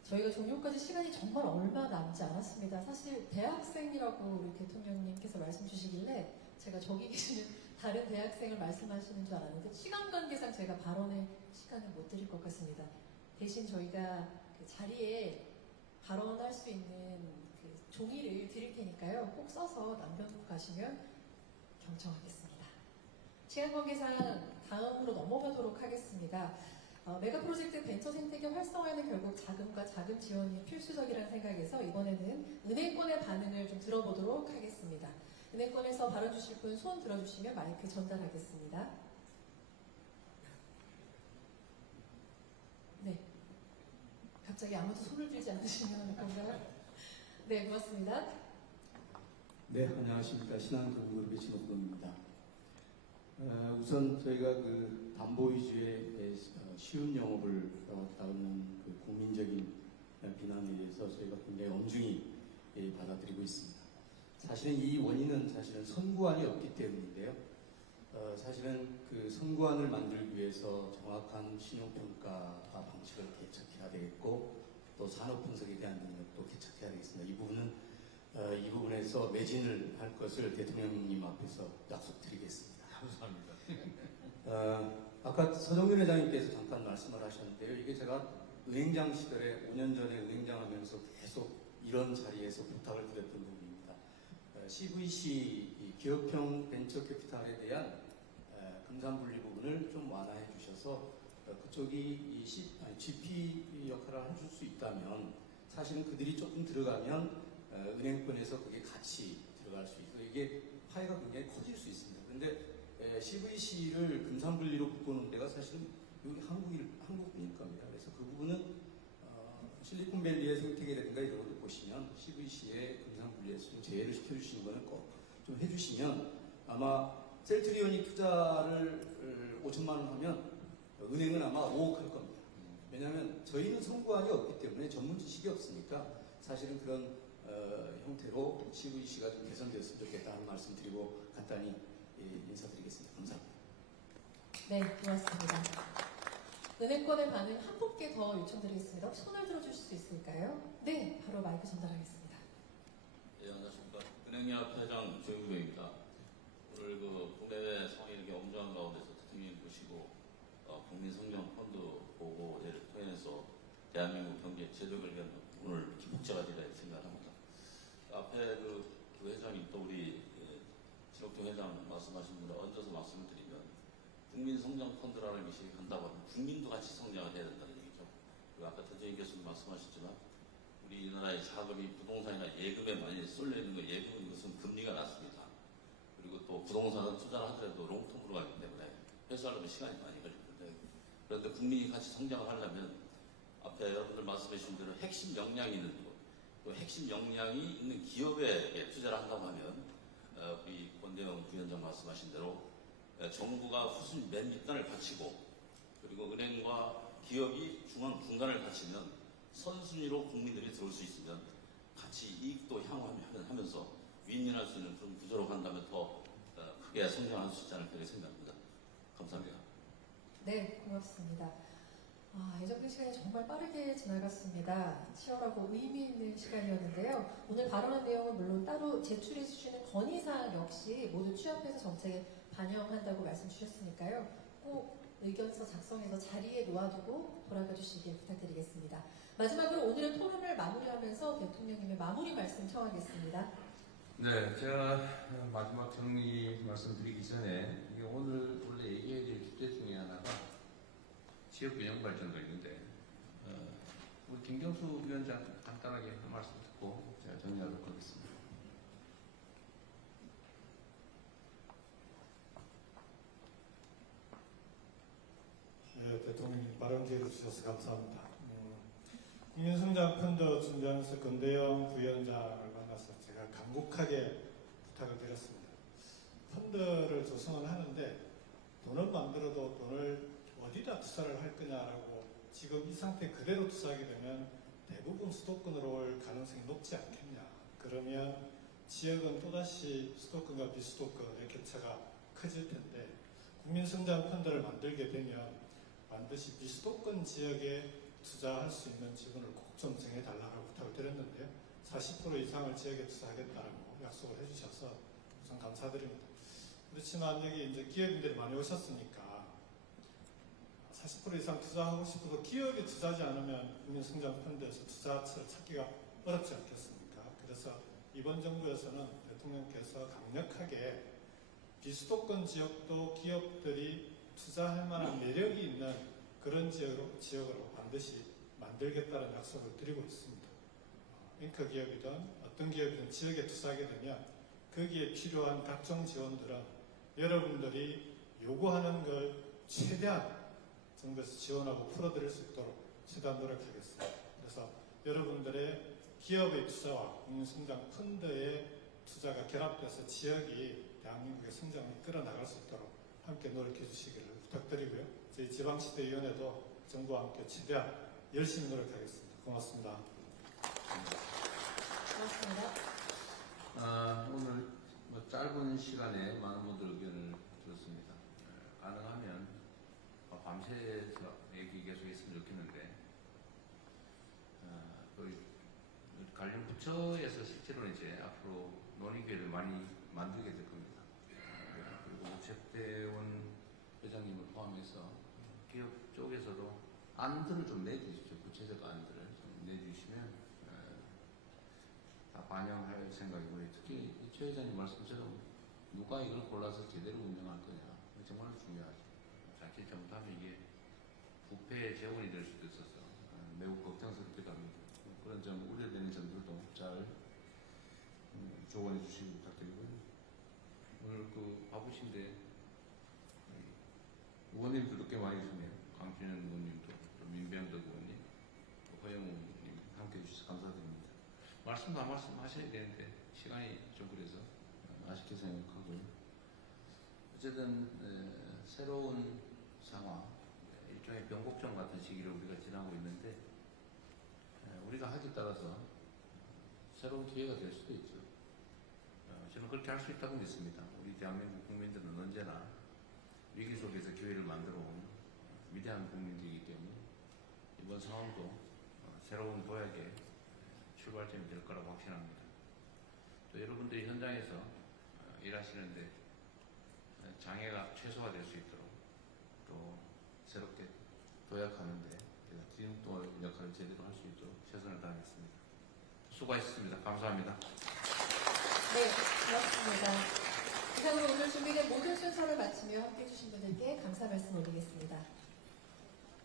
저희가 종료까지 시간이 정말 얼마 남지 않았습니다. 사실 대학생이라고 우리 대통령님께서 말씀 주시길래 제가 저기 계시는 다른 대학생을 말씀하시는 줄 알았는데 시간 관계상 제가 발언의 시간을 못 드릴 것 같습니다. 대신 저희가 그 자리에 발언할 수 있는 그 종이를 드릴 테니까요. 꼭 써서 남겨두고 가시면 경청하겠습니다. 시간 관계상 다음으로 넘어가도록 하겠습니다. 메가 프로젝트 벤처 생태계 활성화에는 결국 자금과 자금 지원이 필수적이라는 생각에서 이번에는 은행권의 반응을 좀 들어보도록 하겠습니다. 은행권에서 발언 주실 분 손 들어주시면 마이크 전달하겠습니다. 네. 갑자기 아무도 손을 들지 않으시면 건가요? 네, 고맙습니다. 네, 안녕하십니까. 신한금융그룹의 진호권입니다. 우선 저희가 그 담보 위주의 쉬운 영업을 따르는 그 국민적인 비난에 대해서 저희가 굉장히 엄중히 받아들이고 있습니다. 사실은 이 원인은 사실은 선구안이 없기 때문인데요. 사실은 그 선구안을 만들기 위해서 정확한 신용평가 방식을 개척해야 되겠고 또 산업분석에 대한 능력도 개척해야 되겠습니다. 이 부분은 이 부분에서 매진을 할 것을 대통령님 앞에서 약속드리겠습니다. 감사합니다. 아까 서정균 회장님께서 잠깐 말씀을 하셨는데요. 이게 제가 은행장 시절에 5년 전에 은행장 하면서 계속 이런 자리에서 부탁을 드렸던 부분입니다. CVC 기업형 벤처캐피탈에 대한 금산분리 부분을 좀 완화해 주셔서 그쪽이 GP 역할을 해줄 수 있다면 사실은 그들이 조금 들어가면 은행권에서 그게 같이 들어갈 수 있고 이게 파이가 굉장히 커질 수 있습니다. 그런데 CVC를 금산분리로 바꾸는 데가 사실은 여기 한국일 겁니다. 그래서 그 부분은 실리콘밸리의 생태계라든가 이런 것도 보시면 CVC의 금산분리에서 좀 제외를 시켜주시는 거는 꼭 좀 해주시면 아마 셀트리온이 투자를 5천만 원 하면 은행은 아마 5억 할 겁니다. 왜냐하면 저희는 선구안이 없기 때문에 전문 지식이 없으니까 사실은 그런 형태로 CVC가 좀 개선되었으면 좋겠다는 말씀 드리고 간단히 인사드리겠습니다. 감사합니다. 네, 고맙습니다. 은행권의 반응 한 분께 더 요청드리겠습니다. 혹시 손을 들어주실 수 있을까요? 네, 바로 마이크 전달하겠습니다. 네, 안녕하십니까. 은행연합 회장 조영구입니다. 오늘 그 국내외 상황이 이렇게 엄중한 가운데서 대통령님 모시고 국민성장 펀드 보고를 통해서 대한민국 경제 제도를 위한 오늘 이렇게 복제가 되리라 생각합니다. 앞에 그 회장님 또 우리 진옥동 회장 말씀하신 분을 얹어서 말씀을 드리면 국민성장 펀드라는 것이 한다고 하면 국민도 같이 성장을 해야 된다는 얘기죠. 그리고 아까 대통령님께서도 말씀하셨지만 우리나라의 자금이 부동산이나 예금에 많이 쏠려 있는 거 예금은 이것은 금리가 낮습니다. 그리고 또 부동산은 투자를 하더라도 롱텀으로 가기 때문에 회수하려면 시간이 많이 걸리는데 그런데 국민이 같이 성장을 하려면 앞에 여러분들 말씀해 주신 대로 핵심 역량이 있는 곳, 또 핵심 역량이 있는 기업에 투자를 한다고 하면 우리 권대영 부위원장 말씀하신 대로 정부가 후순위 맨 밑단을 갖추고 그리고 은행과 기업이 중간을 갖추면 선순위로 국민들이 들어올 수 있으면 같이 이익도 향후하면서 윈윈할 수 있는 그런 구조로 간다면 더 크게 성장할 수 있지 않을까 생각합니다. 감사합니다. 네, 고맙습니다. 이 정도 시간이 정말 빠르게 지나갔습니다. 치열하고 의미 있는 시간이었는데요. 오늘 발언한 내용은 물론 따로 제출해 주시는 건의사항 역시 모두 취합해서 정책에 반영한다고 말씀 주셨으니까요. 꼭 의견서 작성해서 자리에 놓아두고 돌아가 주시길 부탁드리겠습니다. 마지막으로 오늘의 토론을 마무리하면서 대통령님의 마무리 말씀 청하겠습니다. 네, 제가 마지막 정리 말씀드리기 전에 이게 오늘 원래 얘기해야 될 주제 중에 하나가 지역균형 발전도 있는데 우리 김경수 위원장 간단하게 한 말씀 듣고 제가 정리하도록 하겠습니다. 네, 대통령님 발언 기회를 주셔서 감사합니다. 국민성장펀드 준비하면서 권대영 부위원장을 만나서 제가 간곡하게 부탁을 드렸습니다. 펀드를 조성을 하는데 돈을 만들어도 돈을 어디다 투자를 할 거냐라고 지금 이 상태 그대로 투자하게 되면 대부분 수도권으로 올 가능성이 높지 않겠냐. 그러면 지역은 또다시 수도권과 비수도권의 격차가 커질 텐데 국민성장펀드를 만들게 되면 반드시 비수도권 지역에 투자할 수 있는 지분을 꼭 좀 정해달라고 부탁을 드렸는데요. 40% 이상을 지역에 투자하겠다라고 약속을 해주셔서 우선 감사드립니다. 그렇지만 여기 이제 기업인들이 많이 오셨으니까 40% 이상 투자하고 싶어도 기업이 투자하지 않으면 국민성장펀드에서 투자처를 찾기가 어렵지 않겠습니까? 그래서 이번 정부에서는 대통령께서 강력하게 비수도권 지역도 기업들이 투자할 만한 매력이 있는 그런 지역으로 반드시 만들겠다는 약속을 드리고 있습니다. 앵커 기업이든 어떤 기업이든 지역에 투자하게 되면 거기에 필요한 각종 지원들은 여러분들이 요구하는 걸 최대한 정부에서 지원하고 풀어드릴 수 있도록 최대한 노력하겠습니다. 그래서 여러분들의 기업의 투자와 국민성장 펀드의 투자가 결합돼서 지역이 대한민국의 성장을 끌어나갈 수 있도록 함께 노력해 주시기를 부탁드리고요. 저희 지방시대위원회도 정부와 함께 최대한 열심히 노력하겠습니다. 고맙습니다. 고맙습니다. 오늘 짧은 시간에 많은 분들 의견을 들었습니다. 가능하면 밤새서 얘기 계속 했으면 좋겠는데 관련 부처에서 실제로 이제 앞으로 논의기회를 많이 만들게 될 겁니다. 그리고 우체대원 회장님을 포함해서 기업 쪽에서도 안들을 좀 내주십시오. 구체적 안들을 좀 내주시면 다 반영할 생각이고요. 특히 최 회장님 말씀처럼 누가 이걸 골라서 제대로 운영할 거냐 정말 중요하죠. 자칫 잘못하면 이게 부패의 재원이 될 수도 있어서 매우 걱정스럽기도 합니다. 그런 점 우려되는 점들도 잘 조언해 주시기 부탁드리고요. 오늘 바쁘신데 의원님들도 꽤 많이 계시네요. 강준현 의원님도, 또 민병덕 의원님, 또 허영 의원님 함께 해주셔서 감사드립니다. 말씀 다 말씀하셔야 되는데 시간이 좀 그래서 아쉽게 생각하고요. 어쨌든 새로운 상황, 일종의 변곡점 같은 시기를 우리가 지나고 있는데 우리가 하기에 따라서 새로운 기회가 될 수도 있죠. 저는 그렇게 할 수 있다고 믿습니다. 우리 대한민국 국민들은 언제나 위기 속에서 기회를 만들어 온 위대한 국민들이기 때문에 이번 상황도 새로운 도약의 출발점이 될 거라고 확신합니다. 또 여러분들이 현장에서 일하시는데 장애가 최소화될 수 있도록 또 새롭게 도약하는데 제가 뒤늦도 역할을 제대로 할 수 있도록 최선을 다하겠습니다. 수고하셨습니다. 감사합니다. 네, 고맙습니다. 이상으로 오늘 준비된 모든 순서를 마치며 함께해 주신 분들께 감사 말씀 올리겠습니다.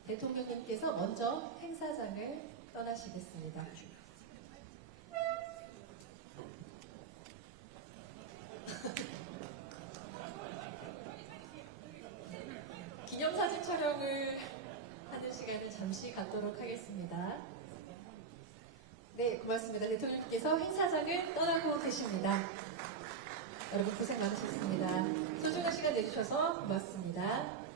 대통령님께서 먼저 행사장을 떠나시겠습니다. 기념사진 촬영을 하는 시간은 잠시 잠시 갖도록 하겠습니다. 네, 고맙습니다. 대통령님께서 행사장을 떠나고 계십니다. 여러분 고생 많으셨습니다. 소중한 시간 내주셔서 고맙습니다.